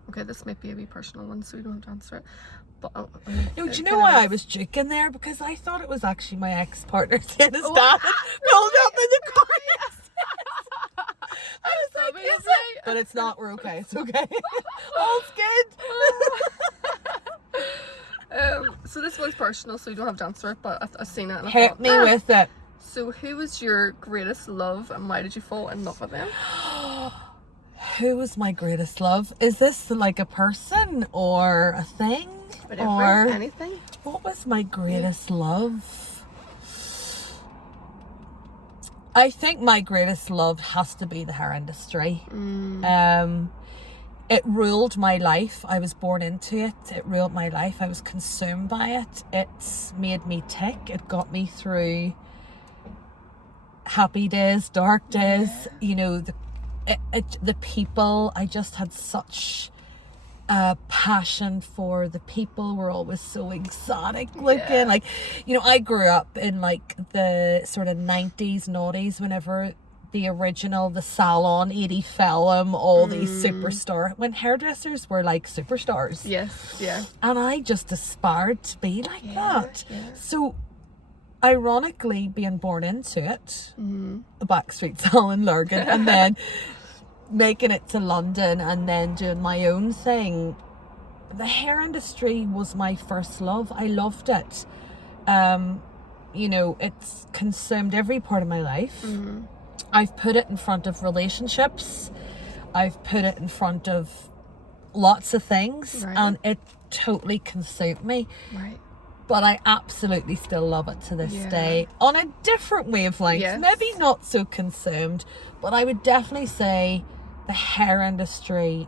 Okay, this might be a wee personal one, so you don't have to answer it. But no, do you know why I was joking there? Because I thought it was actually my ex-partner saying his dad rolled up in the car. I was like, is it? But it's not. We're okay. It's okay. All's good. So this one's personal, so you don't have to answer it, but I've seen it and I Hit thought, me with it. So who was your greatest love and why did you fall in love with them? Who was my greatest love? Is this like a person or a thing? Whatever, or anything. What was my greatest love? I think my greatest love has to be the hair industry. It ruled my life. I was born into it. It ruled my life. I was consumed by it. It's made me tick. It got me through happy days, dark days. The people. I just had such a passion for the people. Were always so exotic looking. Like, I grew up in like the sort of 90s, noughties, whenever the original, the salon 80 film, all these superstars, when hairdressers were like superstars. Yes, yeah. And I just aspired to be like that. Yeah. So, ironically, being born into it, a backstreet salon Lurgan, and then making it to London and then doing my own thing, the hair industry was my first love. I loved it. It's consumed every part of my life. I've put it in front of relationships. I've put it in front of lots of things, and it totally consumed me. Right. But I absolutely still love it to this day on a different wavelength. Yes. Maybe not so consumed, but I would definitely say the hair industry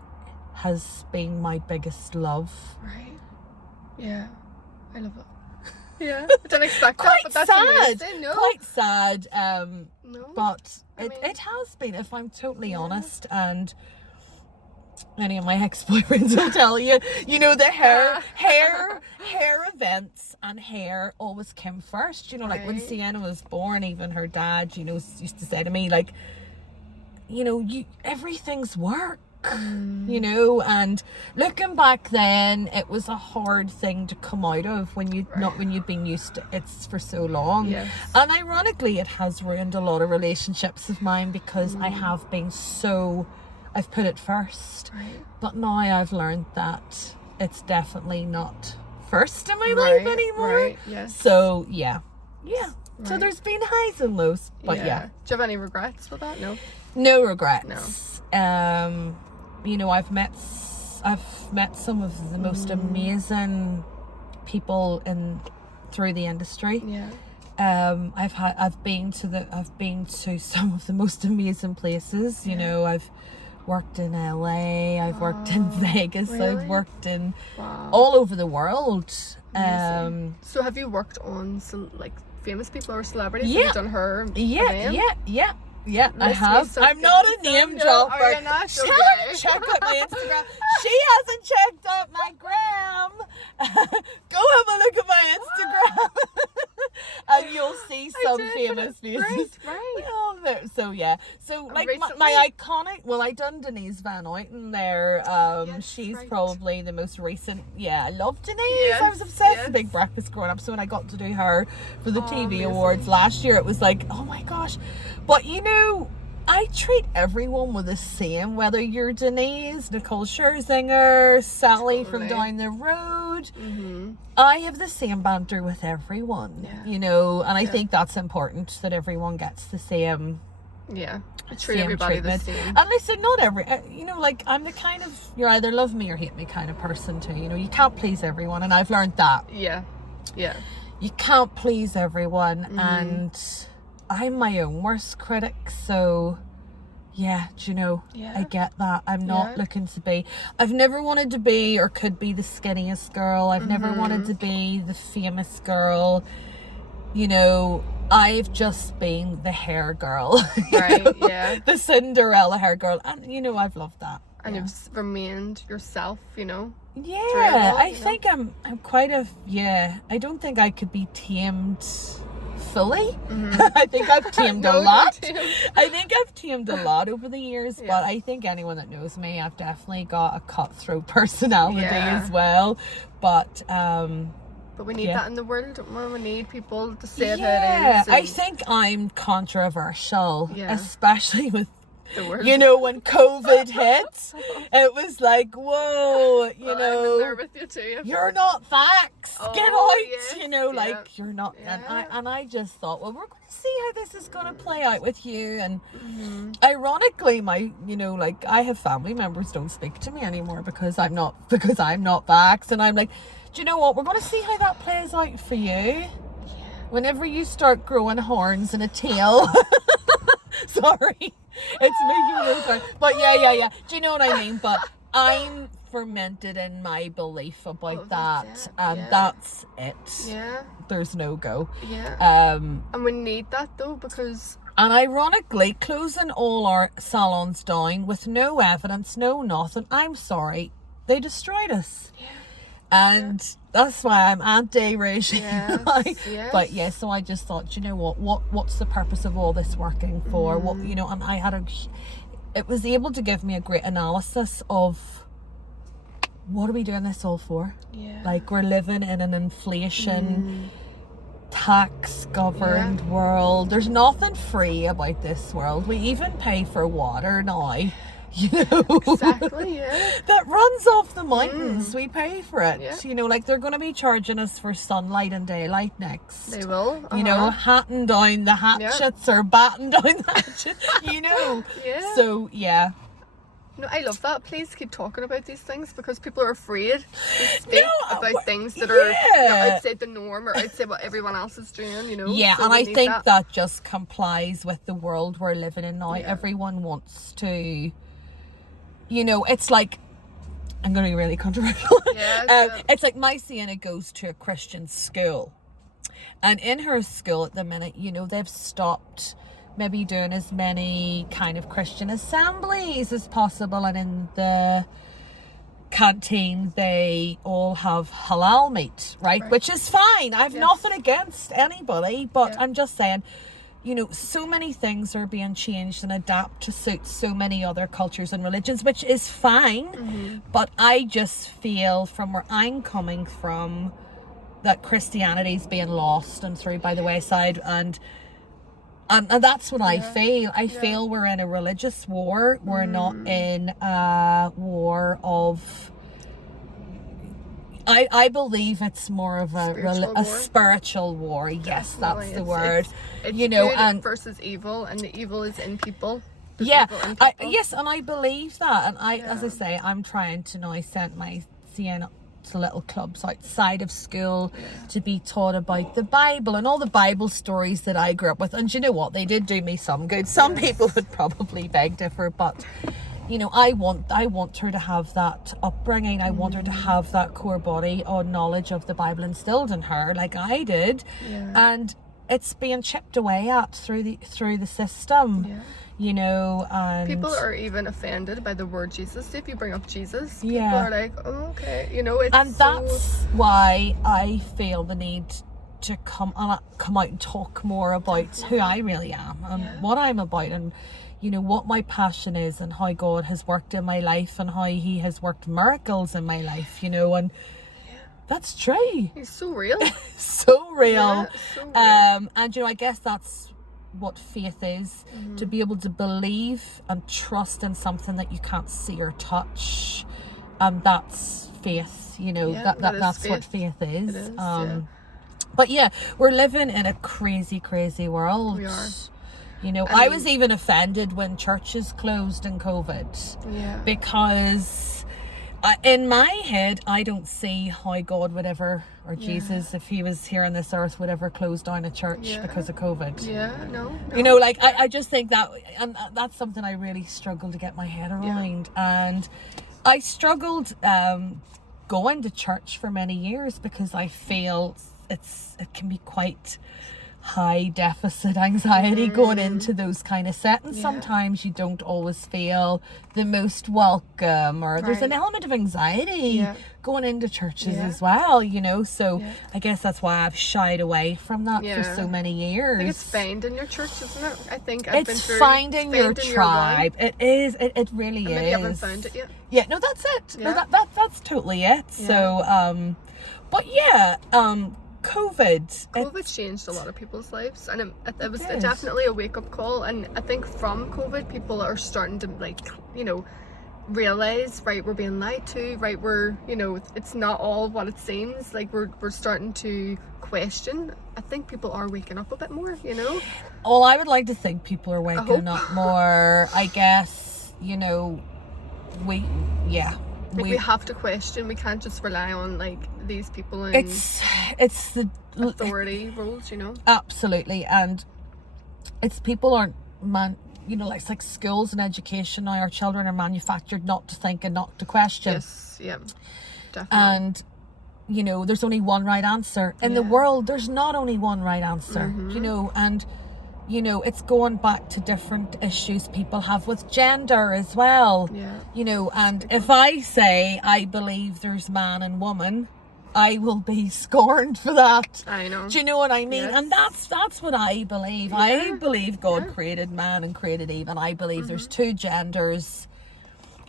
has been my biggest love. Right. Yeah. I love it. Yeah. I didn't expect that, but that's sad. Amazing. No? Quite sad. No. But it has been, if I'm totally honest. And any of my ex-boyfriends will tell you, you know, the hair events and hair always came first. You know, like when Right. Sienna was born, even her dad, you know, used to say to me, like, you know, everything's work. You know, and looking back then, it was a hard thing to come out of when you not when you've been used to it for so long. Yes. And ironically, it has ruined a lot of relationships of mine because I've put it first. Right. But now I've learned that it's definitely not first in my life anymore. Right. Yes. So yeah. So Right. there's been highs and lows, but yeah. Do you have any regrets with that? No. No regrets. You know, I've met some of the most amazing people through the industry. Yeah. I've been to some of the most amazing places. You know, I've worked in LA, I've worked in Vegas, really? I've worked in Wow. all over the world. Amazing. So have you worked on some like famous people or celebrities? Yeah. Have you done her? for them? Yeah, I List me have. some, I'm give not me a name some. dropper. Are you not? Tell Okay. her to check out my Instagram. She hasn't checked out my gram. Go have a look at my Instagram. And you'll see some did, famous faces. Right. Oh, so yeah. So like recently- my iconic, well, I done Denise Van Outen there. Yes, She's right. probably the most recent. Yeah, I love Denise. Yes, I was obsessed yes. with Big Breakfast growing up. So when I got to do her for the TV amazing. Awards last year, it was like, oh my gosh. But you know, I treat everyone with the same, whether you're Denise, Nicole Scherzinger, Sally from Totally. down the road. Mm-hmm. I have the same banter with everyone, Yeah. you know, and I think that's important that everyone gets the same. Yeah. Treat Same everybody treatment. the same. And listen, not you know, like I'm the kind of, you're either love me or hate me kind of person too. You know, you can't please everyone, and I've learned that. Yeah. Yeah. You can't please everyone, Mm-hmm. and I'm my own worst critic, so yeah, do you know, Yeah. I get that. I'm not Yeah. looking to be, I've never wanted to be or could be the skinniest girl. I've never Mm-hmm. wanted to be the famous girl. You know, I've just been the hair girl. you Right, know, yeah. The Cinderella hair girl. And, you know, I've loved that. And yeah. you've remained yourself, you know. Yeah, Enjoyable, I you know? think I'm quite I don't think I could be tamed fully. I think I've tamed No, a you lot. tamed. I think I've tamed a lot over the years, Yeah. but I think anyone that knows me, I've definitely got a cutthroat personality Yeah. as well. But But we need Yeah. that in the world. We need people to say it how yeah, it is. I and think I'm controversial, Yeah. especially with, the world. you know, when COVID hit, it was like, whoa, you Well, I'm in know, there with you too. you're not vaxxed. Get Oh, out, yes, you know, yeah. like you're not. Yeah. And I just thought, well, we're going to see how this is going to play out with you. And Mm-hmm. ironically, you know, like I have family members don't speak to me anymore because I'm not vaxxed, and I'm like, do you know what? We're going to see how that plays out for you. Whenever you start growing horns and a tail. Sorry, it's making me sorry. But yeah. Do you know what I mean? But I'm fermented in my belief about Oh, that's that, it, and yeah. that's it. Yeah, There's no go. yeah. And And we need that though because ironically, closing all our salons down with no evidence, no nothing. I'm sorry, they destroyed us. Yeah. And that's why I'm anti-regime. Yes, yes. But yeah, so I just thought, you know what's the purpose of all this working for? What, you know, and it was able to give me a great analysis of what are we doing this all for? yeah. Like we're living in an inflation tax governed world. There's nothing free about this world. We even pay for water now. You know, Exactly, yeah. that runs off the mountains. We pay for it. Yeah. You know, like they're going to be charging us for sunlight and daylight next. They will. You know, hatting down the hatchets or batting down the hatchets. You know. Yeah. So yeah. No, I love that. Please keep talking about these things because people are afraid to speak about things that are outside the norm or outside what everyone else is doing, you know? Yeah, So and we I need think that just complies with the world we're living in now. Yeah. Everyone wants to, you know, it's like, I'm going to be really controversial. Yeah, it's like my Sienna goes to a Christian school. And in her school at the minute, you know, they've stopped maybe doing as many kind of Christian assemblies as possible, and in the canteen they all have halal meat, right? Which is fine. I've nothing against anybody, but I'm just saying, you know, so many things are being changed and adapt to suit so many other cultures and religions, which is fine. But I just feel, from where I'm coming from, that Christianity is being lost and thrown by the wayside, and that's what I feel. I feel we're in a religious war. We're not in a war of... I believe it's more of a spiritual war. Yes, Definitely. That's the word. It's you know, good and versus evil, and the evil is in people. There's yeah, evil in people. yes, and I believe that. And as I say, I'm trying to now send my Sienna to little clubs outside of school to be taught about the Bible and all the Bible stories that I grew up with. And you know what? They did do me some good. Some people would probably beg differ, but you know, I want her to have that upbringing. I want her to have that core body or knowledge of the Bible instilled in her, like I did. And it's being chipped away at through the system. You know, and people are even offended by the word Jesus. If you bring up Jesus, people are like, oh, okay, you know, it's and that's why I feel the need to come out and talk more about who I really am and what I'm about, and you know, what my passion is, and how God has worked in my life and how he has worked miracles in my life, you know, and that's true. He's so real. So real. Yeah, so real. And you know, I guess that's what faith is, to be able to believe and trust in something that you can't see or touch, and that's faith, you know. That's faith. What faith is. It is, but yeah, we're living in a crazy world. We are. You know, I was even offended when churches closed in COVID, because in my head, I don't see how God would ever, or Jesus, if he was here on this earth, would ever close down a church because of COVID. No. You know, like, I just think that, and that's something I really struggle to get my head around. And I struggled going to church for many years because I feel it can be quite high deficit anxiety going into those kind of settings. Sometimes you don't always feel the most welcome, or there's an element of anxiety going into churches as well, you know. So I guess that's why I've shied away from that for so many years. I think it's finding your church, isn't it? I think it's finding your tribe. It is. It really is. Maybe you haven't found it yet. Yeah, no, that's it. No, that's totally it. So but COVID changed a lot of people's lives, and it was definitely a wake-up call. And I think from COVID, people are starting to, like, you know, realize, right, we're being lied to, right, we're, you know, it's not all what it seems. Like, we're starting to question. I think people are waking up a bit more, you know. Well, I would like to think people are waking up more. I guess, you know, we have to question. We can't just rely on, like, these people and it's the authority roles, you know. Absolutely. And it's people aren't you know, it's like schools and education now, our children are manufactured not to think and not to question. Definitely. And you know, there's only one right answer in the world. There's not only one right answer, you know. And you know, it's going back to different issues people have with gender as well. You know, and if I say I believe there's man and woman, I will be scorned for that. I know. Do you know what I mean? And that's what I believe. I believe God created man and created Eve, and I believe there's two genders.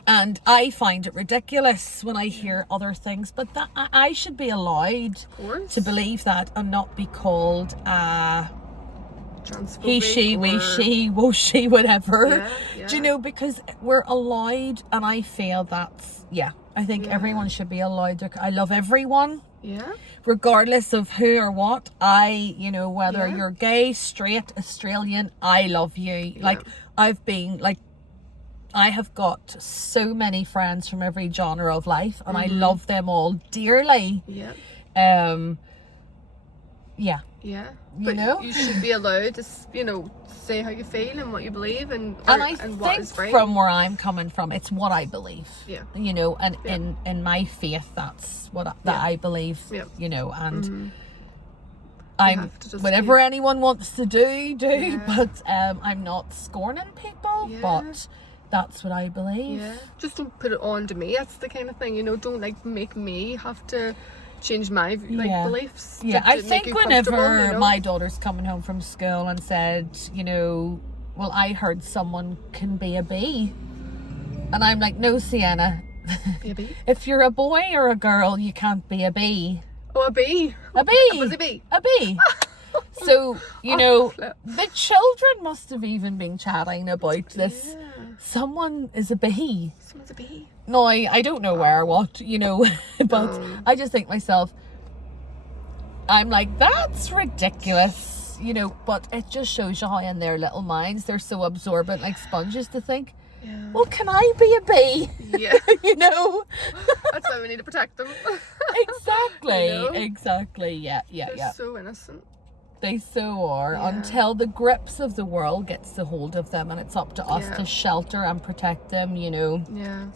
And I find it ridiculous when I hear other things, but that I should be allowed to believe that and not be called he, she, we, she, wo, she, whatever. Do you know, because we're allowed, and I feel that's, I think everyone should be allowed. I love everyone. Regardless of who or what. You know, whether you're gay, straight, Australian, I love you. Like, I have got so many friends from every genre of life, and I love them all dearly. But you know, you should be allowed to, you know, say how you feel and what you believe, and I what think is right. From where I'm coming from, it's what I believe. You know, and in my faith, that's what I believe. You know, and I'm have to just whatever keep- anyone wants to do, Yeah. but I'm not scorning people, Yeah. but that's what I believe. Yeah, just don't put it on to me. That's the kind of thing, you know. Don't like make me have to change my like Yeah. beliefs. Yeah, to I make think you whenever comfortable, you know? my daughter's coming home from school and said, you know, well, I heard someone can be a bee, and I'm like, no, Sienna, Baby, if you're a boy or a girl, you can't be a bee. oh, a bee, A bee. was a bee. A bee. So, you Oh, know, flip. the children must have even been chatting about this. Yeah, Someone is a bee. someone's a bee. No, I don't know where or what, you know, but No. I just think myself, I'm like, that's ridiculous, you know, but it just shows you how in their little minds they're so absorbent like sponges to think, Yeah, well, can I be a bee? yeah. You know? That's why we need to protect them. Exactly, You know? exactly, yeah, They're so innocent. They so are, Yeah. until the grips of the world gets a hold of them, and it's up to us Yeah. to shelter and protect them, you know. Yeah,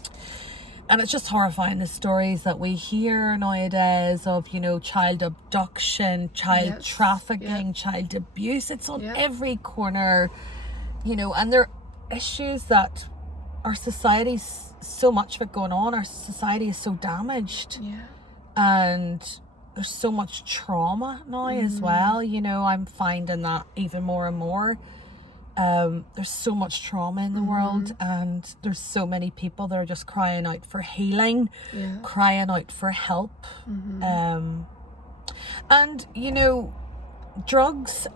And it's just horrifying, the stories that we hear nowadays of, you know, child abduction, child Yes. trafficking, child abuse. It's on Yeah. every corner, you know, and they're issues that our society's so much of it going on. Our society is so damaged, yeah, and there's so much trauma now as well. You know, I'm finding that even more and more. There's so much trauma in the world, and there's so many people that are just crying out for healing, yeah. crying out for help. And you know, drugs,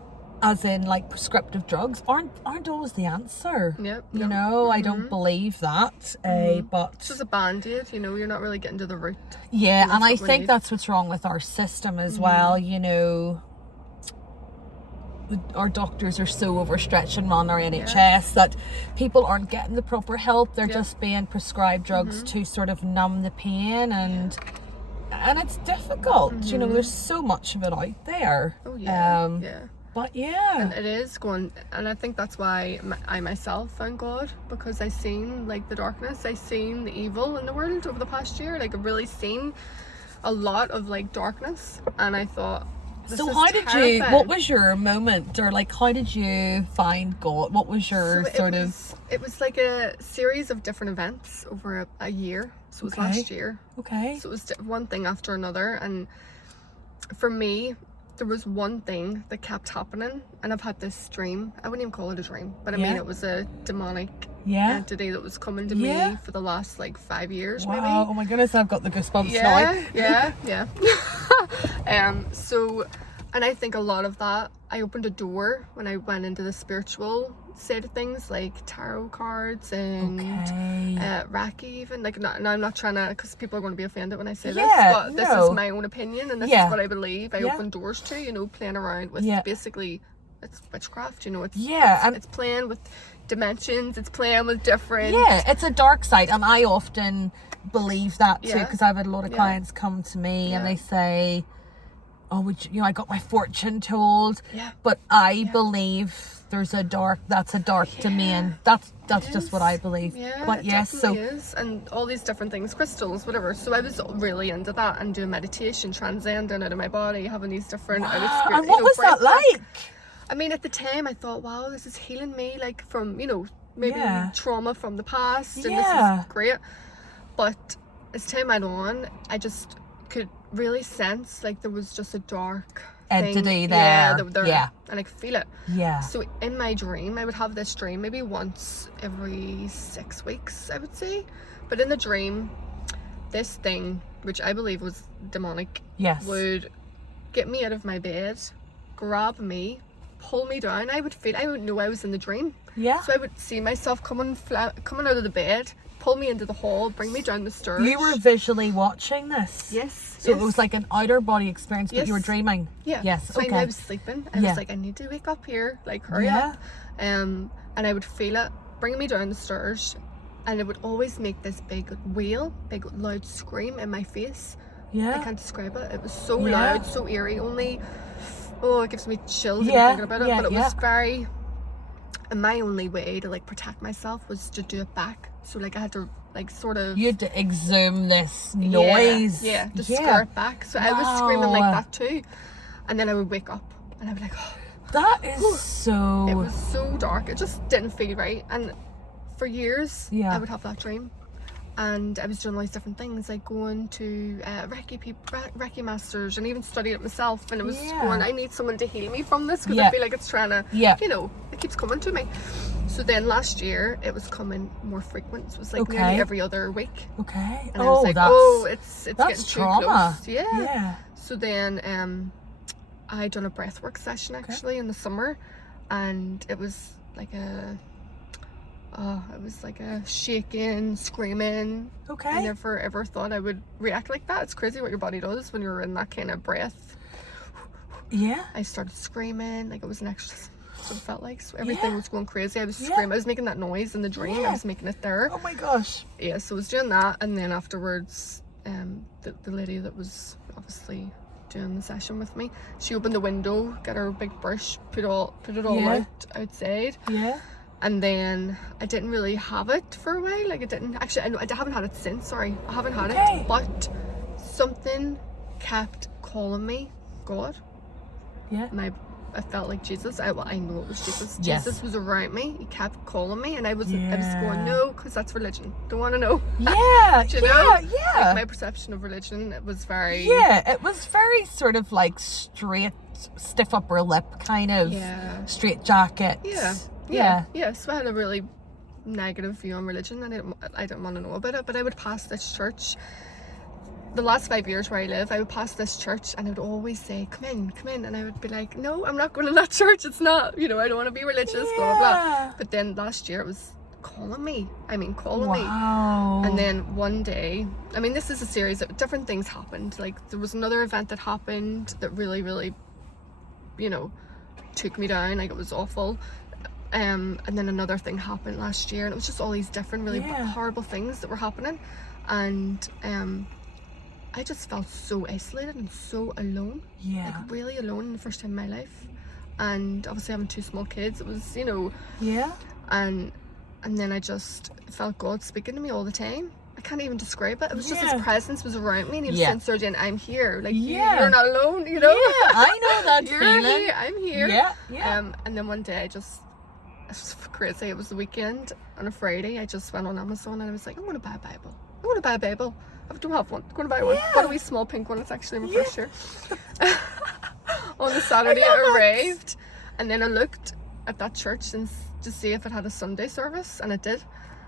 as in like prescriptive drugs, aren't always the answer. Yep, You no. know, I don't believe that. But It's just a band-aid, you know. You're not really getting to the root. yeah, that's and I what we think need. that's what's wrong with our system as well. You know, our doctors are so overstretched and run our NHS that people aren't getting the proper help. They're Yeah. just being prescribed drugs to sort of numb the pain, and it's difficult. You know, there's so much of it out there. Oh yeah, yeah. But yeah, And it is going, and I think that's why I myself found God, because I seen like the darkness, I seen the evil in the world over the past year. Like I've really seen a lot of like darkness, and I thought, this so is how did you? terrifying. What was your moment, or like how did you find God? What was your So it was like a series of different events over a year. So it was Okay. last year. Okay. So it was one thing after another, and for me, there was one thing that kept happening, and I've had this dream. I wouldn't even call it a dream, but I mean, Yeah. it was a demonic Yeah. entity that was coming to Yeah. me for the last like 5 years, Wow. maybe. Oh my goodness, I've got the goosebumps Yeah, now. yeah. So, and I think a lot of that, I opened a door when I went into the spiritual side of things, like tarot cards and Okay. Reiki even. Like, and I'm not trying to, because people are going to be offended when I say Yeah, this, but this no. is my own opinion, and this Yeah. is what I believe. I Yeah. open doors to, you know, playing around with Yeah. basically, it's witchcraft, you know, it's, Yeah, and it's playing with dimensions, it's playing with different, yeah, it's a dark side, and I often believe that too, Yeah. because I've had a lot of Yeah. clients come to me and Yeah. they say, "Oh, would you know, I got my fortune told," Yeah. but I believe there's a dark domain. That's just what I believe. Yeah, But it yes, so definitely is. And all these different things, crystals, whatever. So I was really into that and doing meditation, transcending out of my body, having these different. I was and what was that like? I mean, at the time, I thought, wow, this is healing me, like from, you know, maybe Yeah. trauma from the past, and Yeah. this is great. But as time went on, I just could really sense like there was just a dark Entity thing. there. Yeah, Yeah. and I could feel it. Yeah. So in my dream, I would have this dream maybe once every 6 weeks, I would say. But in the dream, this thing, which I believe was demonic, Yes. would get me out of my bed, grab me, pull me down. I would know I was in the dream. Yeah. So I would see myself coming out of the bed, pull me into the hall, bring me down the stairs. You were visually watching this. Yes. So it was like an outer body experience, but you were Yes. dreaming. Yeah. Yes. So I knew Okay. I was sleeping. I Yeah. was like, I need to wake up here. Like, hurry Yeah. up. And I would feel it bring me down the stairs, and it would always make this big wail, big loud scream in my face. I Yeah. can't describe it. It was so Yeah. loud, so eerie. It gives me chills even Yeah, thinking about it. yeah, But it yeah. was very. And my only way to like protect myself was to do it back. So like I had to like sort of. You had to exhume this noise. Yeah, to scare it back. So I was screaming like Wow. that too. And then I would wake up And I was like, oh. That is so... It was so dark. It just didn't feel right. And for years, I would have that dream. And I was doing all these different things, like going to Reiki masters, and even studying it myself. And it was going, I need someone to heal me from this, because I feel like it's trying to, you know, it keeps coming to me. So then last year, it was coming more frequent. So it was like nearly every other week. Okay. And I was like, it's getting too close. Yeah. So then I done a breathwork session actually in the summer, and it was like a shaking, screaming. Okay. I never ever thought I would react like that. It's crazy what your body does when you're in that kind of breath. Yeah. I started screaming, like it was an exorcism. That's what it felt like. So everything was going crazy. I was screaming. I was making that noise in the dream. I was making it there. Oh my gosh. Yeah, so I was doing that, and then afterwards, the lady that was obviously doing the session with me, she opened the window, got her big brush, put it all out outside. Yeah. And then I didn't really have it for a while. Like, I didn't actually, I haven't had it since. Sorry, I haven't had it. But something kept calling me God. Yeah. And I felt like Jesus. I know it was Jesus. Yes. Jesus was around me. He kept calling me, and I was going, no, because that's religion. Don't want to know. Yeah. Do you know? Yeah. Like, my perception of religion, it was very. Yeah, it was very sort of like straight, stiff upper lip kind of. Yeah. Straight jacket. Yeah. So I had a really negative view on religion, and I didn't want to know about it. But I would pass this church. The last 5 years where I live, I would pass this church, and I would always say, come in, and I would be like, no, I'm not going to that church. It's not, I don't want to be religious, blah blah. But then last year it was calling me. Calling me. And then one day, this is a series of different things happened. Like, there was another event that happened that really, really, took me down. Like, it was awful. And then another thing happened last year, and it was just all these different really horrible things that were happening. And I just felt so isolated and so alone. Like, really alone, the first time in my life. And obviously having 2 small kids, it was, and then I just felt God speaking to me all the time. I can't even describe it. It was just His presence was around me, and He was saying, Sergeant, I'm here. Like, you're not alone, Yeah, I know that you're feeling. Here, I'm here. Yeah. And then one day it was crazy. It was the weekend on a Friday. I just went on Amazon, and I was like, I'm going to buy a Bible. I don't have one. I'm going to buy one. Got a wee small pink one. It's actually my first year. On the Saturday it arrived, and then I looked at that church and to see if it had a Sunday service, and it did.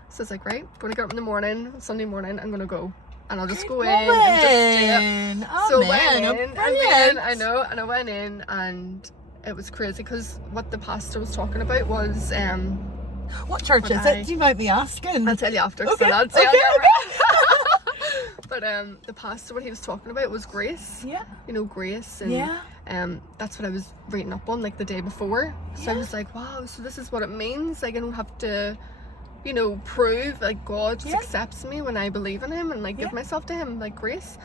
So I was like, right, I'm going to get up in the morning, Sunday morning, I'm going to go. And I'll just go in and just stay. So I went in, and then I went in, and it was crazy, because what the pastor was talking about was what church is it? Do you mind me asking? I'll tell you after. Okay. But the pastor, what he was talking about was grace. Yeah. Grace, and that's what I was reading up on like the day before. So I was like, wow, so this is what it means. Like, I don't have to, prove, like, God just accepts me when I believe in Him and like give myself to Him, like grace.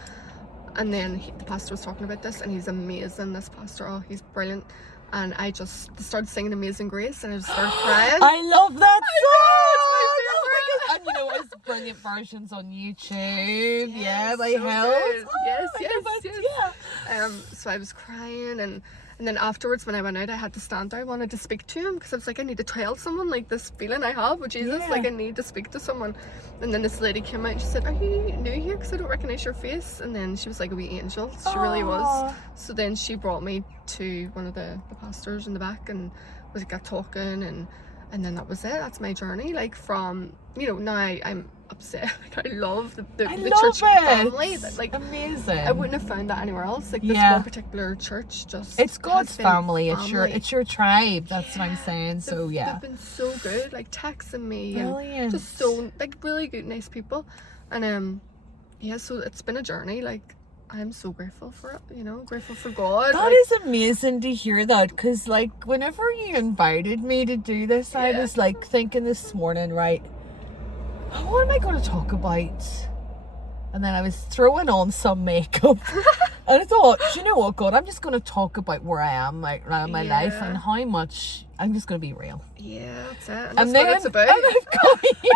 And then the pastor was talking about this, and he's amazing, this pastor. Oh, he's brilliant. And I just started singing Amazing Grace, and I just started crying. I love that song! It's my favorite. And it's brilliant versions on YouTube. They so help. Yes. So I was crying, and then afterwards when I went out, I had to stand there. I wanted to speak to him, because I was like, I need to tell someone, like, this feeling I have with Jesus. Like, I need to speak to someone. And then this lady came out, and she said, are you new here? Because I don't recognize your face. And then she was like a wee angel. She really was. So then she brought me to one of the pastors in the back, and we got talking, and then that was it. That's my journey. Like, from, now I'm upset. Like, I love the church family. Like, amazing. I wouldn't have found that anywhere else. Like, this one particular church, just it's God's family. It's your tribe. That's what I'm saying. So they've been so good. Like, texting me. Brilliant. And just so, like, really good, nice people. And so it's been a journey. Like, I'm so grateful for it, grateful for God. That is amazing to hear that, because, like, whenever you invited me to do this, I was, like, thinking this morning, right, what am I going to talk about? And then I was throwing on some makeup, and I thought, do you know what, God, I'm just going to talk about where I am, like, around my life, and how much I'm just going to be real. Yeah, that's it. And that's what it's about. And I've got here.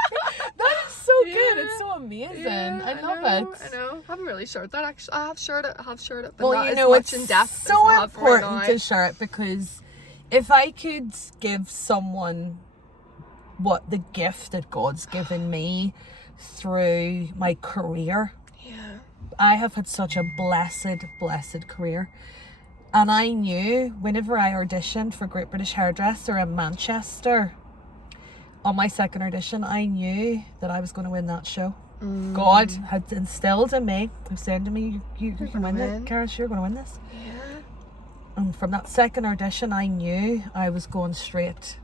That is so so good. It's so amazing. Yeah, I love it. I know. I haven't really shared that actually. I have shared it, but Well, not you as know, much it's in depth so as I have right important now. to share it, because if I could give someone what the gift that God's given me through my career, Yeah. I have had such a blessed career. And I knew whenever I auditioned for Great British Hairdresser in Manchester, on my second audition, I knew that I was going to win that show. God had instilled in me, he was saying to me, you can win it, KERIS, you're going to win this. Yeah. And from that second audition, I knew I was going straight,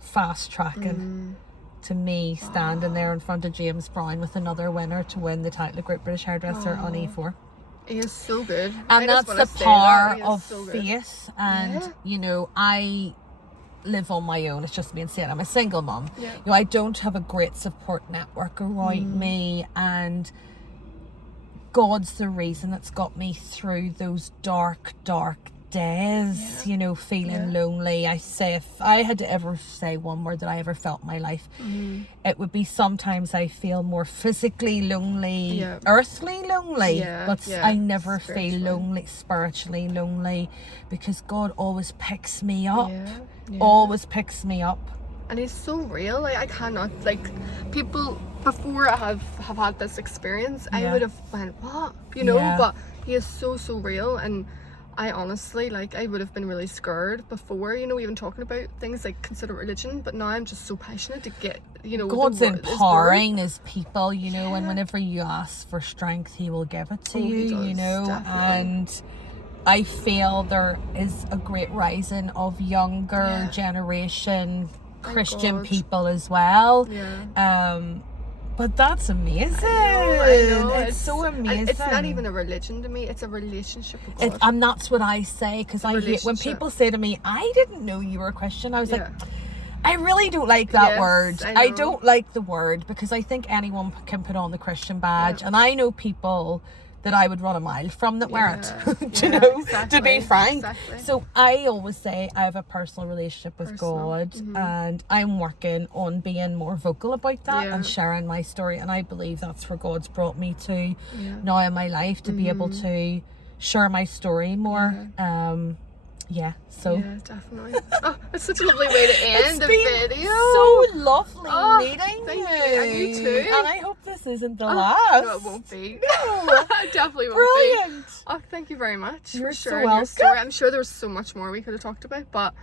fast tracking to me standing there in front of James Brown with another winner to win the title of Great British Hairdresser on E4. He is so good. And that's the power of so faith. And, you know, I live on my own. It's just me and Sarah. I'm a single mom. Yeah. You know, I don't have a great support network around me. And God's the reason that's got me through those dark days, you know, feeling lonely. I say, if I had to ever say one word that I ever felt in my life, it would be sometimes I feel more physically lonely, earthly lonely, but I never feel lonely, spiritually lonely, because God always picks me up, always picks me up. And he's so real. Like, I cannot, like, people before I have had this experience, I would have went, what, you know, but he is so real. And I honestly, like, I would have been really scared before, you know, even talking about things like consider religion, but now I'm just so passionate to get, you know, God's empowering his people, you know, and whenever you ask for strength, he will give it to you, you know, and I feel there is a great rising of younger generation Christian people as well. But that's amazing. I know. It's so amazing. It's not even a religion to me. It's a relationship with God. And that's what I say, because I hate when people say to me, I didn't know you were a Christian. I was like, I really don't like that word. I don't like the word, because I think anyone can put on the Christian badge. And I know people that I would run a mile from that wear it, you know, to be frank. So I always say I have a personal relationship with God, and I'm working on being more vocal about that and sharing my story. And I believe that's where God's brought me to now in my life, to be able to share my story more. So definitely. Oh, it's such a lovely way to end the video. So lovely meeting you. And you too. And I hope this isn't the last. No, it won't be. No. It definitely won't Brilliant. be. Oh, thank you very much You're for so sharing your story. I'm sure there's so much more we could have talked about, but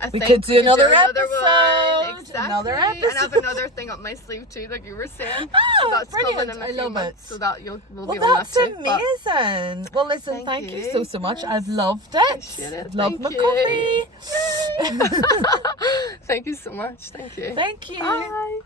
I think could do another one. episode. Exactly. Another episode. And I have another thing up my sleeve too, like you were saying. So that's brilliant. coming in a I few love months, it. so that we'll be on that's that too. amazing. Well, listen, thank you so much. I've loved it. Appreciate it. Love my coffee. Thank you so much. Thank you. Thank you. Bye.